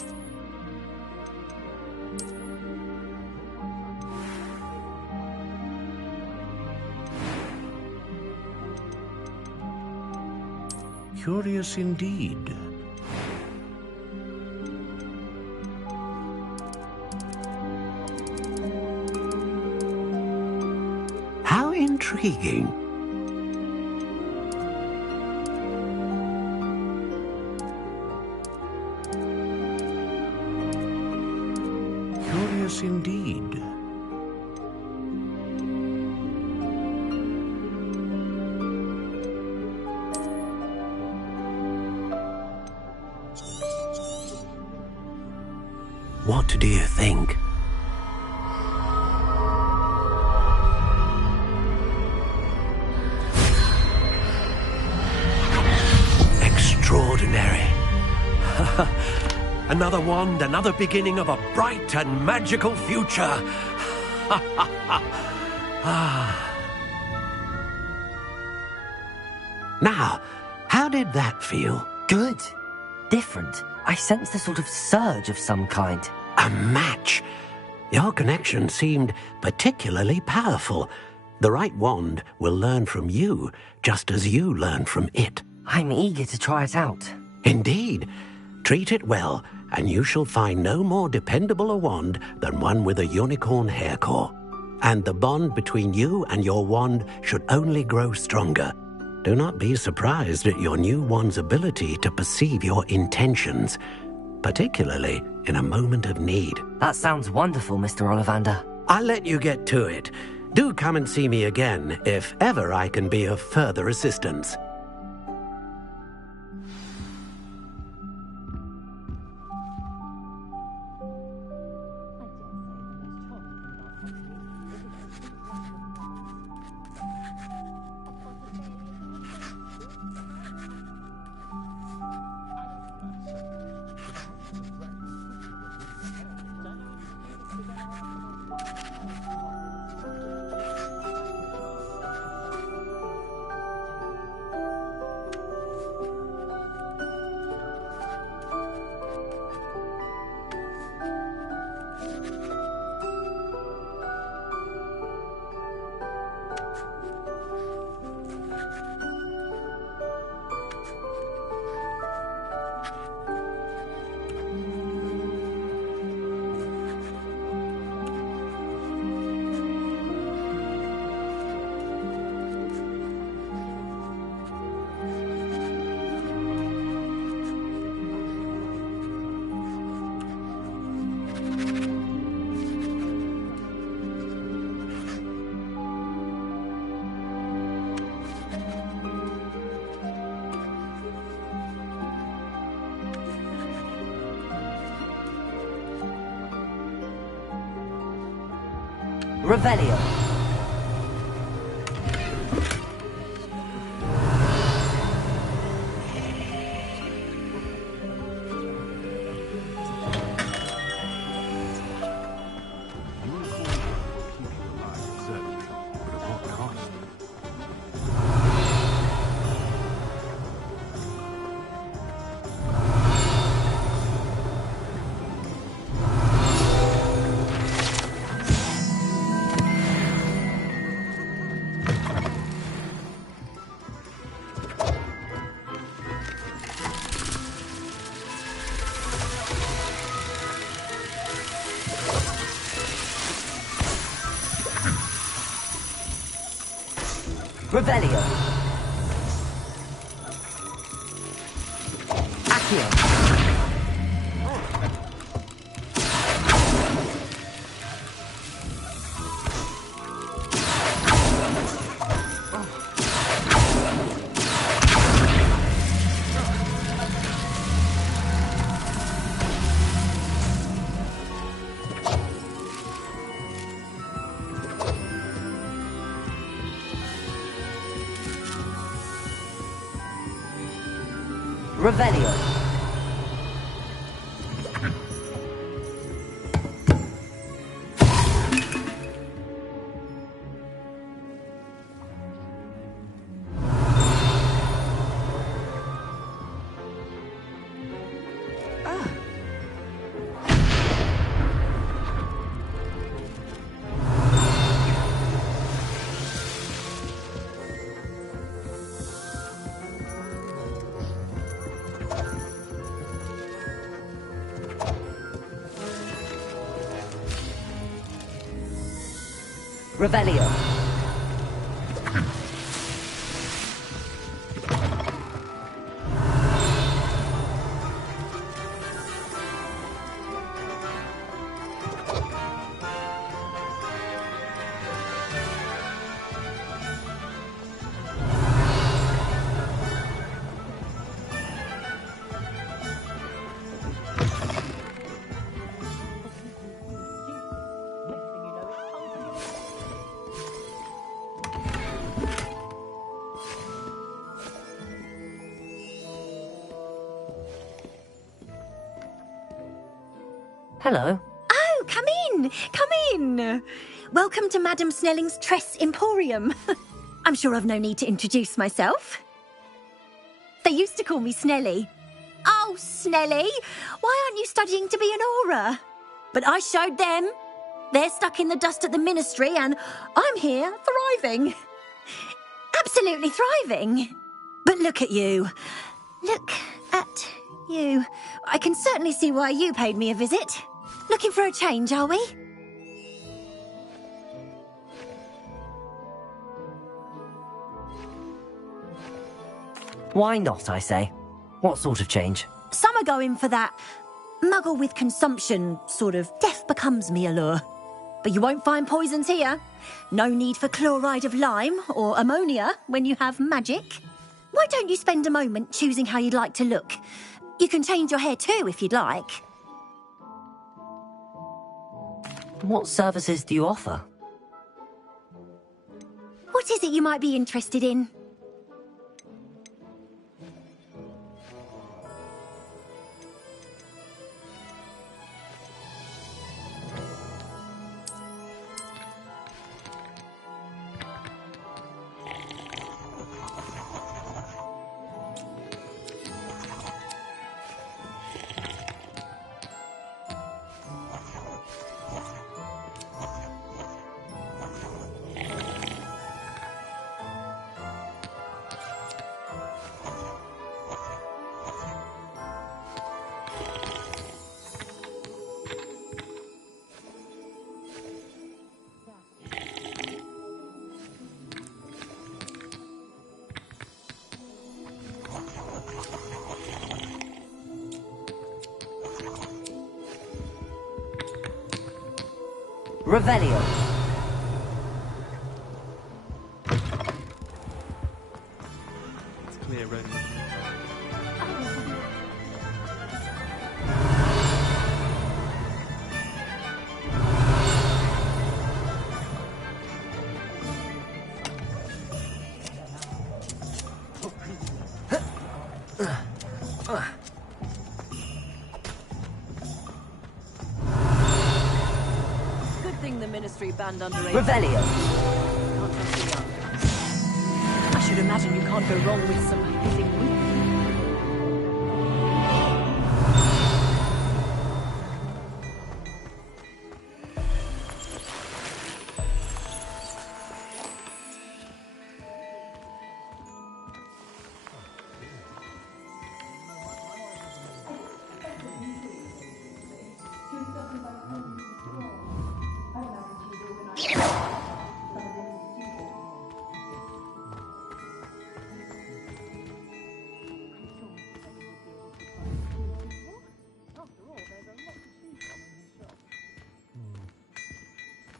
Curious indeed. How intriguing. Curious indeed. What do you think? Extraordinary. Another wand, another beginning of a bright and magical future. Now, how did that feel? Good. Different. I sensed a sort of surge of some kind. A match. Your connection seemed particularly powerful. The right wand will learn from you, just as you learn from it. I'm eager to try it out. Indeed. Treat it well, and you shall find no more dependable a wand than one with a unicorn hair core. And the bond between you and your wand should only grow stronger. Do not be surprised at your new wand's ability to perceive your intentions, particularly in a moment of need. That sounds wonderful, Mr. Ollivander. I'll let you get to it. Do come and see me again if ever I can be of further assistance. Revelio. Revelio. Accio. Revelio. Revelio. Hello. Oh, come in! Come in! Welcome to Madame Snelling's Tress Emporium. I'm sure I've no need to introduce myself. They used to call me Snelly. Oh, Snelly! Why aren't you studying to be an aura? But I showed them. They're stuck in the dust at the ministry and I'm here, thriving. Absolutely thriving. But look at you. Look at you. I can certainly see why you paid me a visit. Looking for a change, are we? Why not, I say? What sort of change? Some are going for that muggle with consumption, sort of death becomes me allure. But you won't find poisons here. No need for chloride of lime or ammonia when you have magic. Why don't you spend a moment choosing how you'd like to look? You can change your hair too if you'd like. What services do you offer? What is it you might be interested in? Revelio. It's clear, Roman. orchestra band underrated. Revelio. I should imagine you can't go wrong with some hissing whoop.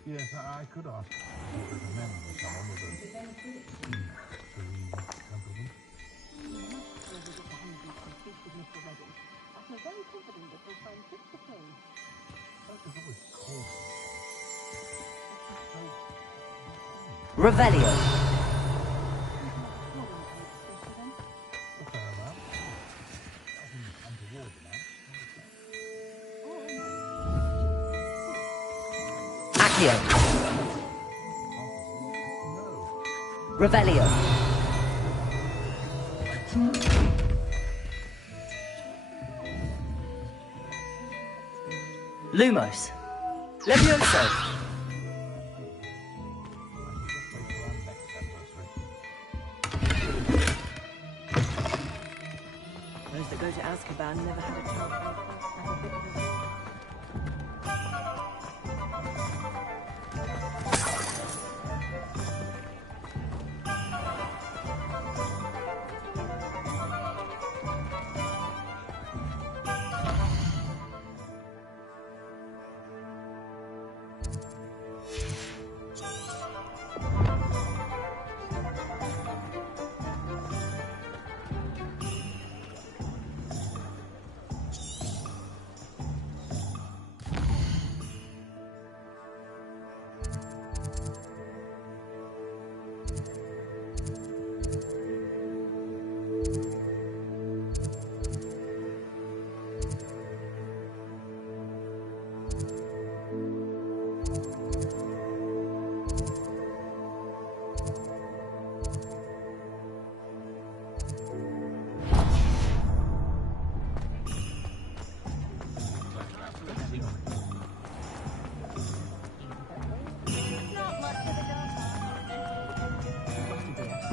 Yes, I could ask to recommend someone with a key to the temperament. Revelio. Accio. Revelio. Lumos. Levioso. Those that go to Azkaban never had a chance.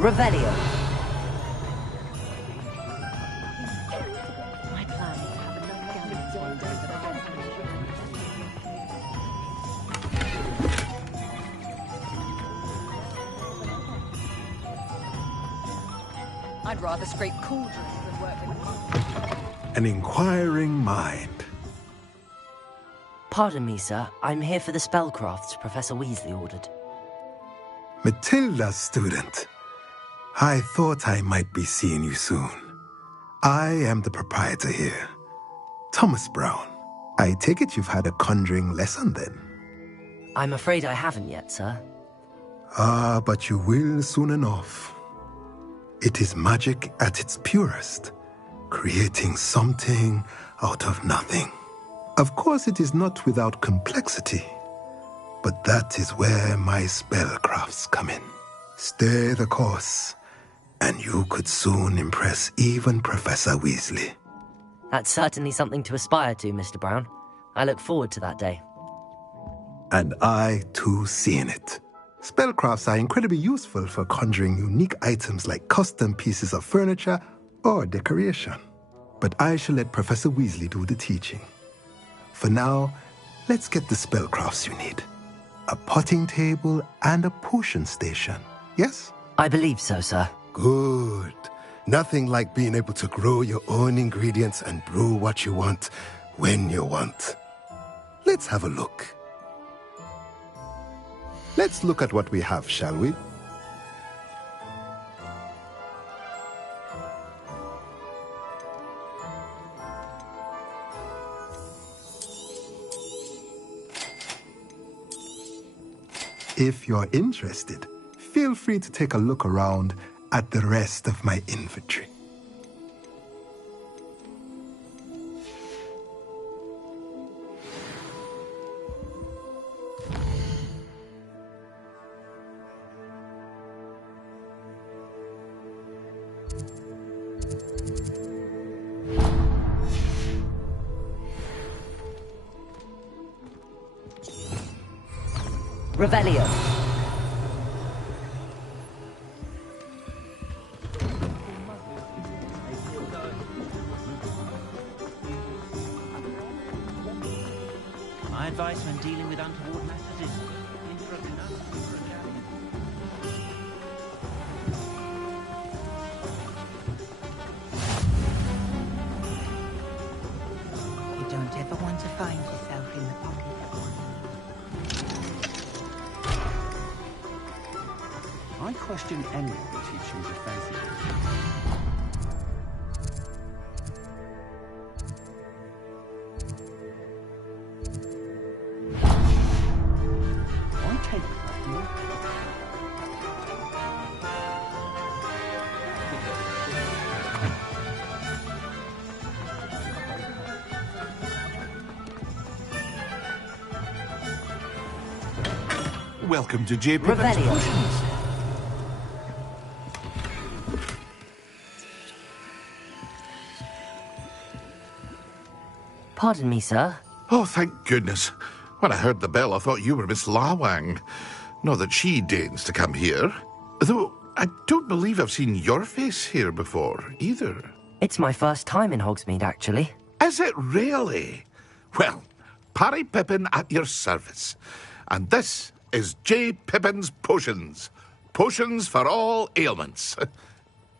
Revelio. My plan is to have enough gallons one day that I don't I'd rather scrape cauldrons than work with An inquiring mind. Pardon me, sir. I'm here for the spellcrafts Professor Weasley ordered. Matilda's student. I thought I might be seeing you soon. I am the proprietor here, Thomas Brown. I take it you've had a conjuring lesson then? I'm afraid I haven't yet, sir. Ah, but you will soon enough. It is magic at its purest, creating something out of nothing. Of course, it is not without complexity, but that is where my spellcrafts come in. Stay the course, and you could soon impress even Professor Weasley. That's certainly something to aspire to, Mr. Brown. I look forward to that day. And I, too, seeing it. Spellcrafts are incredibly useful for conjuring unique items like custom pieces of furniture or decoration. But I shall let Professor Weasley do the teaching. For now, let's get the spellcrafts you need. A potting table and a potion station, yes? I believe so, sir. Good. Nothing like being able to grow your own ingredients and brew what you want, when you want. Let's have a look. Let's look at what we have, shall we? If you're interested, feel free to take a look around at the rest of my inventory. Revelio. My advice when dealing with untoward matters is interrupt enough. You don't ever want to find yourself in the pocket of one. I question anyone teaching defensive. Why take that look? Welcome to J. Pippin's Revelio. Potions. Pardon me, sir. Oh, thank goodness. When I heard the bell, I thought you were Miss Lawang. Not that she deigns to come here. Though, I don't believe I've seen your face here before, either. It's my first time in Hogsmeade, actually. Is it really? Well, Parry Pippin at your service. And this is J. Pippin's Potions. Potions for all ailments.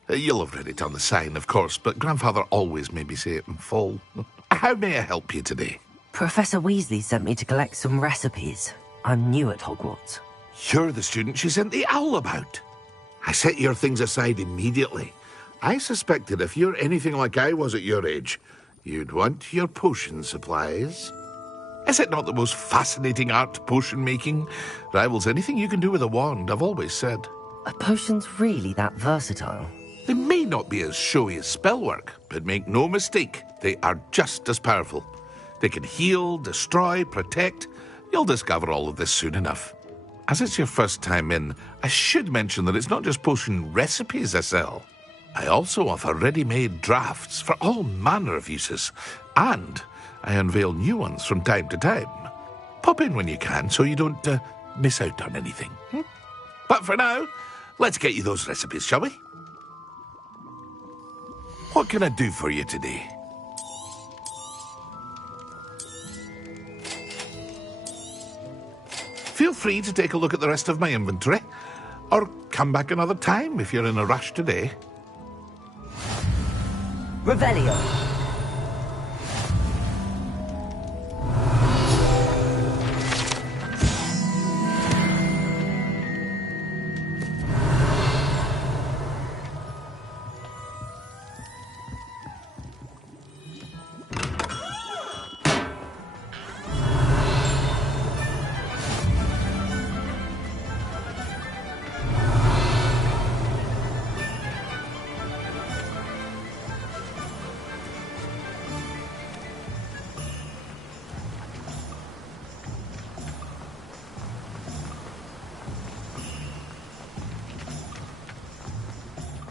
You'll have read it on the sign, of course, but Grandfather always made me say it in full. How may I help you today? Professor Weasley sent me to collect some recipes. I'm new at Hogwarts. You're the student she sent the owl about. I set your things aside immediately. I suspected if you're anything like I was at your age, you'd want your potion supplies. Is it not the most fascinating art, potion making? Rivals anything you can do with a wand, I've always said. Are potions really that versatile? They may not be as showy as spellwork, but make no mistake, they are just as powerful. They can heal, destroy, protect. You'll discover all of this soon enough. As it's your first time in, I should mention that it's not just potion recipes I sell. I also offer ready-made drafts for all manner of uses, and I unveil new ones from time to time. Pop in when you can so you don't miss out on anything. But for now, let's get you those recipes, shall we? What can I do for you today? Feel free to take a look at the rest of my inventory, or come back another time if you're in a rush today. Revelio.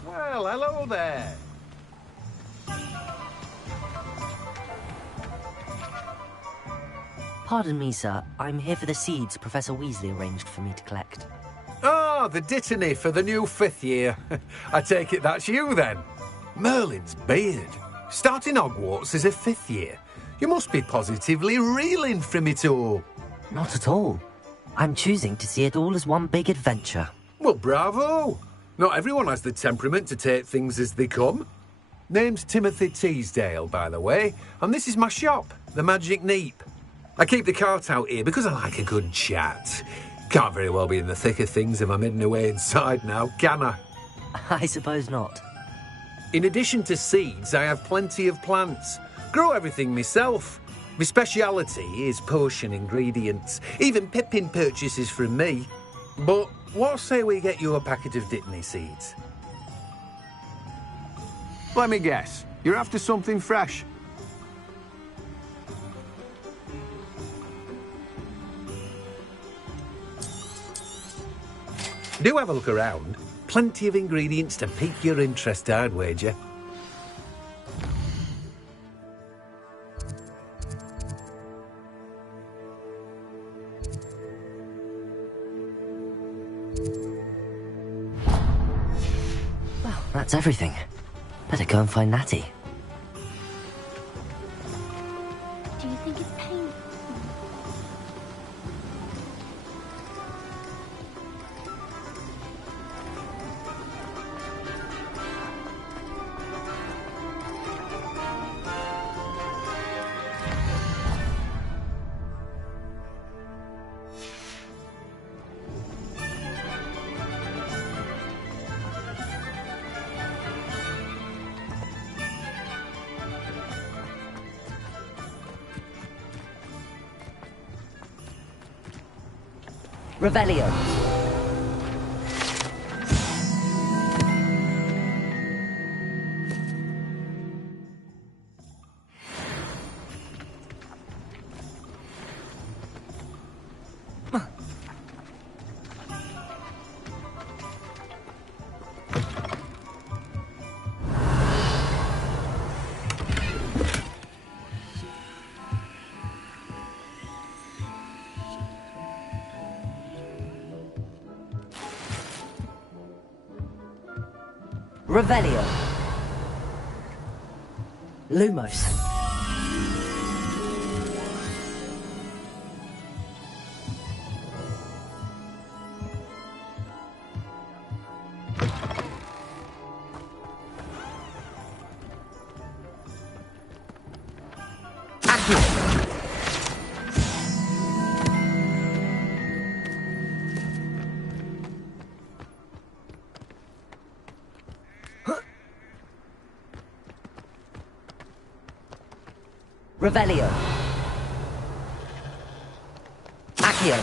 Well, hello there. Pardon me, sir. I'm here for the seeds Professor Weasley arranged for me to collect. Ah, the dittany for the new 5th year. I take it that's you, then. Merlin's beard. Starting Hogwarts as a 5th year. You must be positively reeling from it all. Not at all. I'm choosing to see it all as one big adventure. Well, bravo. Not everyone has the temperament to take things as they come. Name's Timothy Teasdale, by the way, and this is my shop, the Magic Neep. I keep the cart out here because I like a good chat. Can't very well be in the thick of things if I'm hidden away inside now, can I? I suppose not. In addition to seeds, I have plenty of plants. Grow everything myself. My speciality is potion ingredients. Even Pippin purchases from me. But what say we get you a packet of Dittany seeds? Let me guess. You're after something fresh. Do have a look around. plenty of ingredients to pique your interest, I'd wager. Well, that's everything. Better go and find Natty. Do you think it's painful? Revelio. Revelio. Lumos. Revelio. Accio.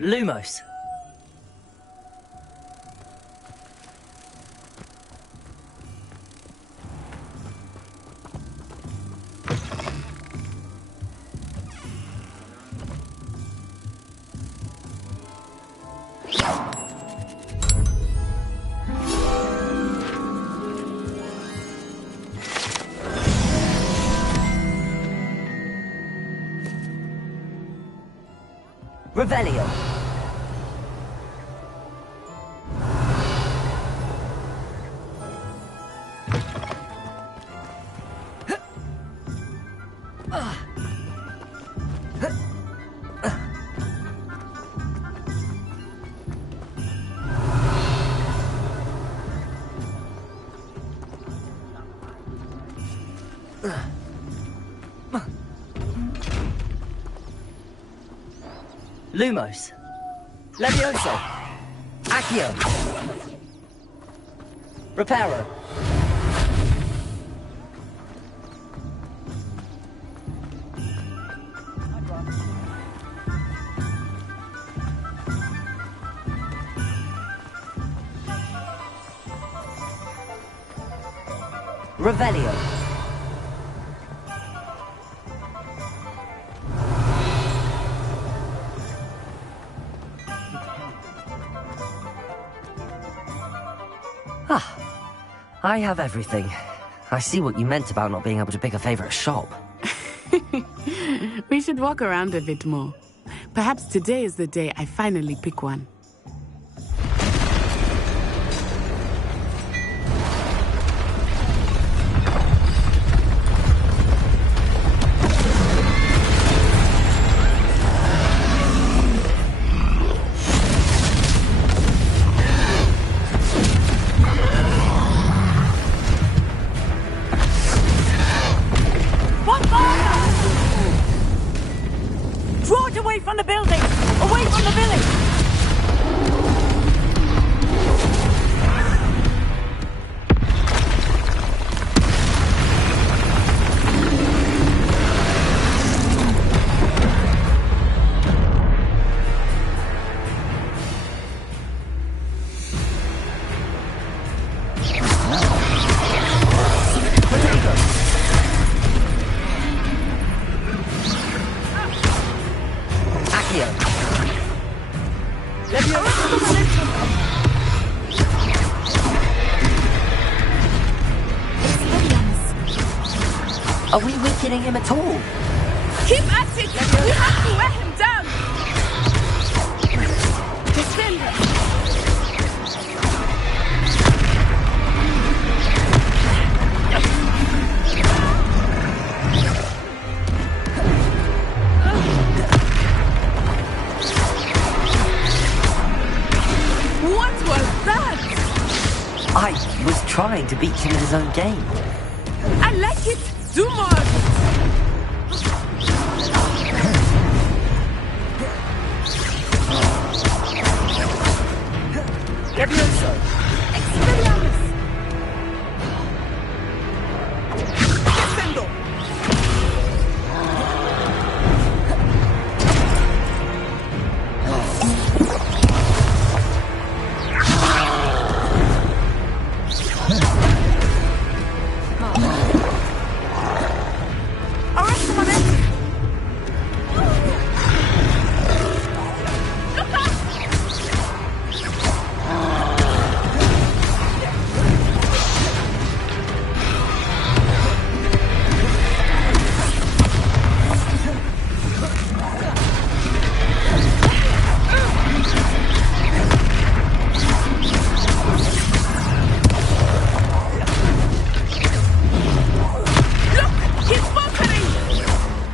Lumos. Revelio. Lumos. Levioso. Accio. Reparo. Revelio. Ah, I have everything. I see what you meant about not being able to pick a favorite shop. We should walk around a bit more. Perhaps today is the day I finally pick one. Away from the building! Away from the village! Revelio! Are we weakening him at all? Keep at it! We have to wear him down! Descend! What was that? I was trying to beat him in his own game. I like it! Do more of it! Levioso! Expelliarmus! Descendo!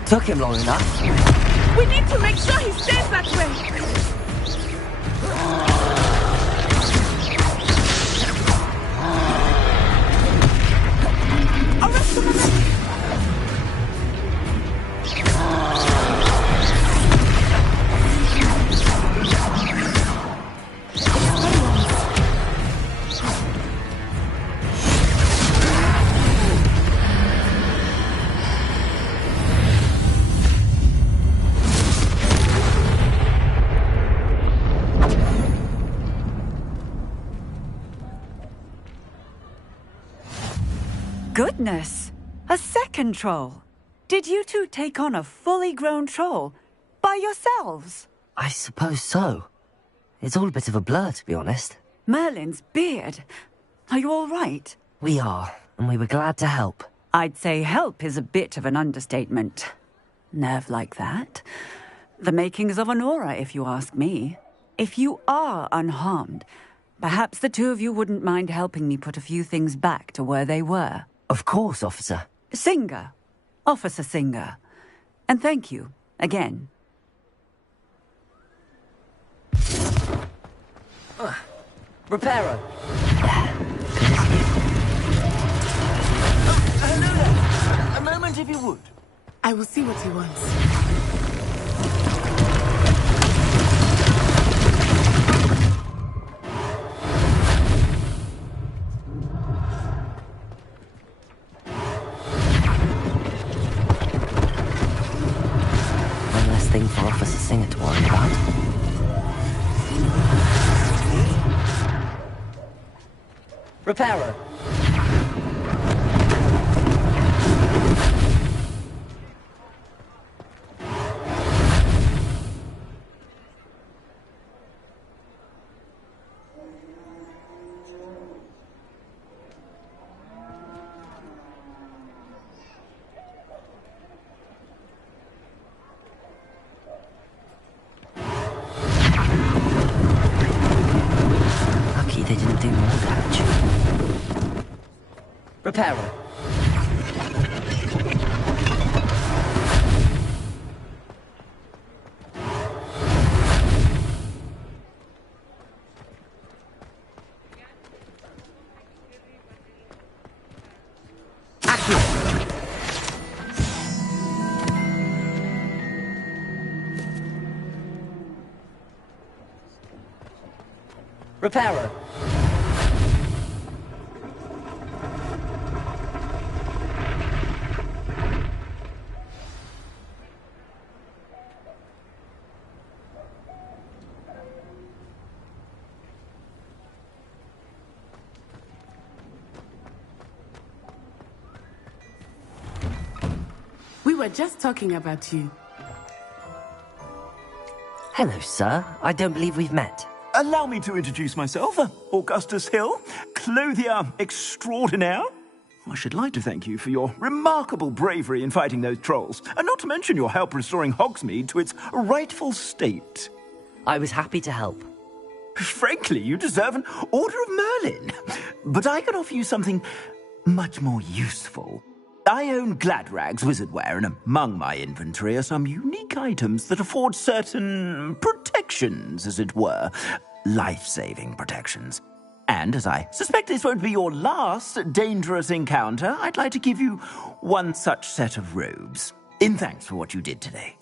Took him long enough. We need to make sure he stays that way. Arrest him! Goodness! A second troll! Did you two take on a fully grown troll? By yourselves? I suppose so. It's all a bit of a blur, to be honest. Merlin's beard. Are you all right? We are, and we were glad to help. I'd say help is a bit of an understatement. Nerve like that. The makings of an aura, if you ask me. If you are unharmed, perhaps the two of you wouldn't mind helping me put a few things back to where they were. Of course, officer. Singer. Officer Singer. And thank you, again. Reparo. Hello there. A moment if you would. I will see what he wants. One less thing for Officer Singer to worry about. Reparo. Lucky they didn't do more damage. Reparo. Reparo. We were just talking about you. Hello, sir. I don't believe we've met. Allow me to introduce myself. Augustus Hill, clothier extraordinaire. I should like to thank you for your remarkable bravery in fighting those trolls, and not to mention your help restoring Hogsmeade to its rightful state. I was happy to help. Frankly, you deserve an Order of Merlin. But I can offer you something much more useful. I own Gladrag's wizardware, and among my inventory are some unique items that afford certain protections, as it were. Life-saving protections. And as I suspect this won't be your last dangerous encounter, I'd like to give you one such set of robes, in thanks for what you did today.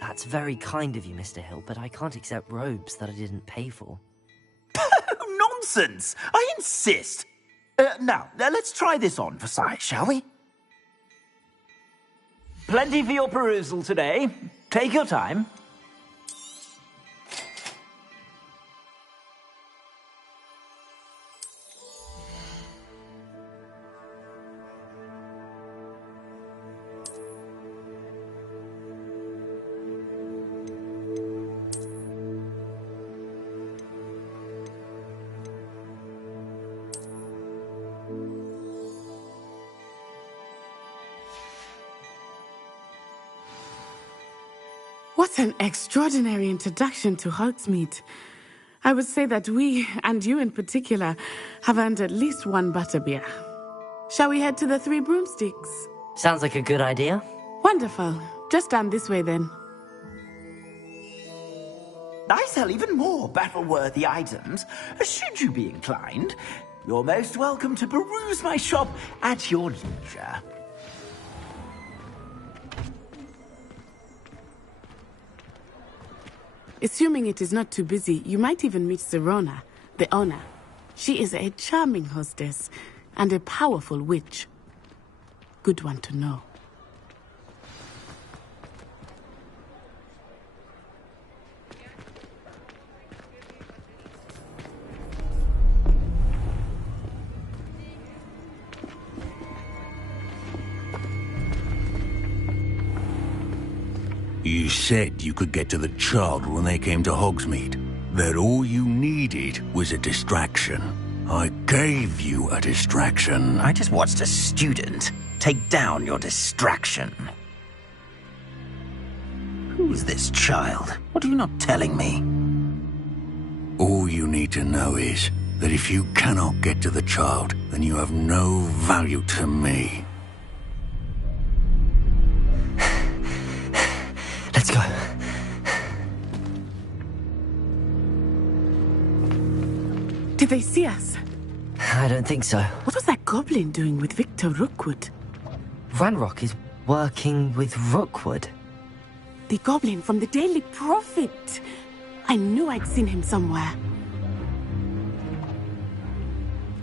That's very kind of you, Mr. Hill, but I can't accept robes that I didn't pay for. Nonsense! I insist! Now, let's try this on for size, shall we? Plenty for your perusal today. Take your time. What an extraordinary introduction to Hogsmeade. I would say that we, and you in particular, have earned at least one butterbeer. Shall we head to the Three Broomsticks? Sounds like a good idea. Wonderful. Just down this way then. I sell even more battle-worthy items. Should you be inclined, you're most welcome to peruse my shop at your leisure. Assuming it is not too busy, you might even meet Sirona, the owner. She is a charming hostess and a powerful witch. Good one to know. You said you could get to the child when they came to Hogsmeade. That all you needed was a distraction. I gave you a distraction. I just watched a student take down your distraction. Who's this child? What are you not telling me? All you need to know is that if you cannot get to the child, then you have no value to me. Let's go. Did they see us? I don't think so. What was that goblin doing with Victor Rookwood? Ranrock is working with Rookwood. The goblin from the Daily Prophet. I knew I'd seen him somewhere.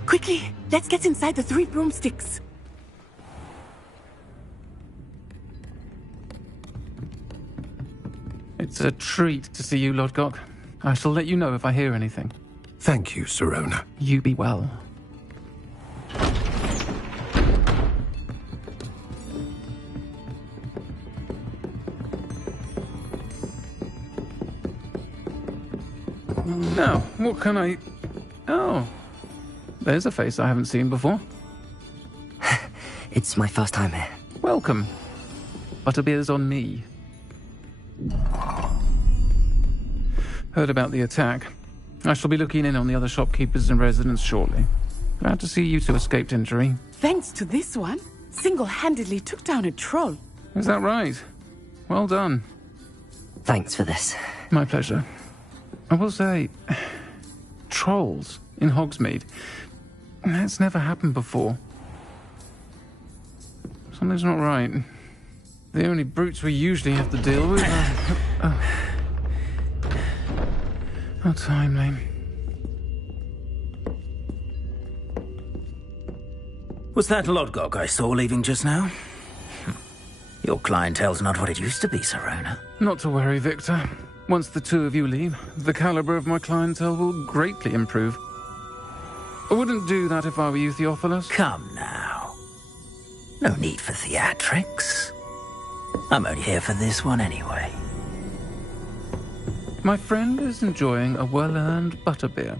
Quickly, let's get inside the Three Broomsticks. It's a treat to see you, Lodgok. I shall let you know if I hear anything. Thank you, Sirona. You be well. Now, what can I... Oh, there's a face I haven't seen before. It's my first time here. Welcome. Butterbeer's on me. Heard about the attack. I shall be looking in on the other shopkeepers and residents shortly. Glad to see you two escaped injury. Thanks to this one, single-handedly took down a troll. Is that right? Well done. Thanks for this. My pleasure. I will say, trolls in Hogsmeade. That's never happened before. Something's not right. The only brutes we usually have to deal with are... How timely. Was that Lodgok I saw leaving just now? Your clientele's not what it used to be, Sirona. Not to worry, Victor. Once the two of you leave, the caliber of my clientele will greatly improve. I wouldn't do that if I were you, Theophilus. Come now. No need for theatrics. I'm only here for this one anyway. My friend is enjoying a well-earned butterbeer.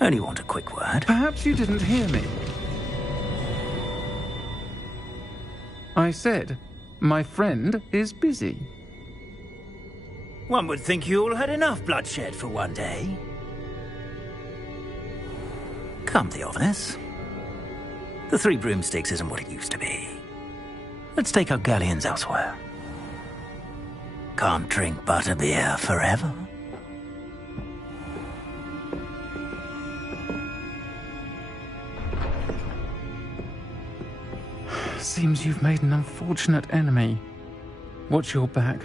Only want a quick word. Perhaps you didn't hear me. I said, my friend is busy. One would think you all had enough bloodshed for one day. Come, Theophilus. The Three Broomsticks isn't what it used to be. Let's take our galleons elsewhere. Can't drink butterbeer forever. Seems you've made an unfortunate enemy. Watch your back.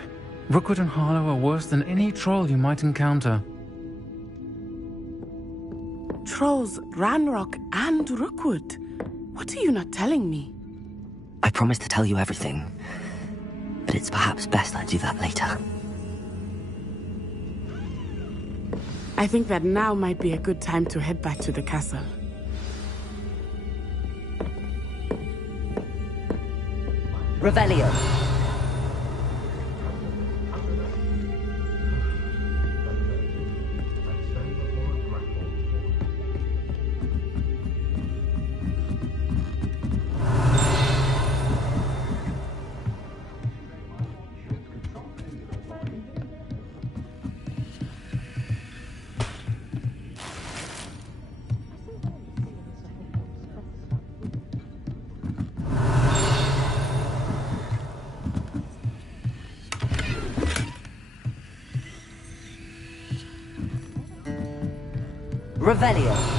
Rookwood and Harlow are worse than any troll you might encounter. Trolls, Ranrock, and Rookwood. What are you not telling me? I promised to tell you everything, but it's perhaps best I do that later. I think that now might be a good time to head back to the castle. Revelio. Revelio.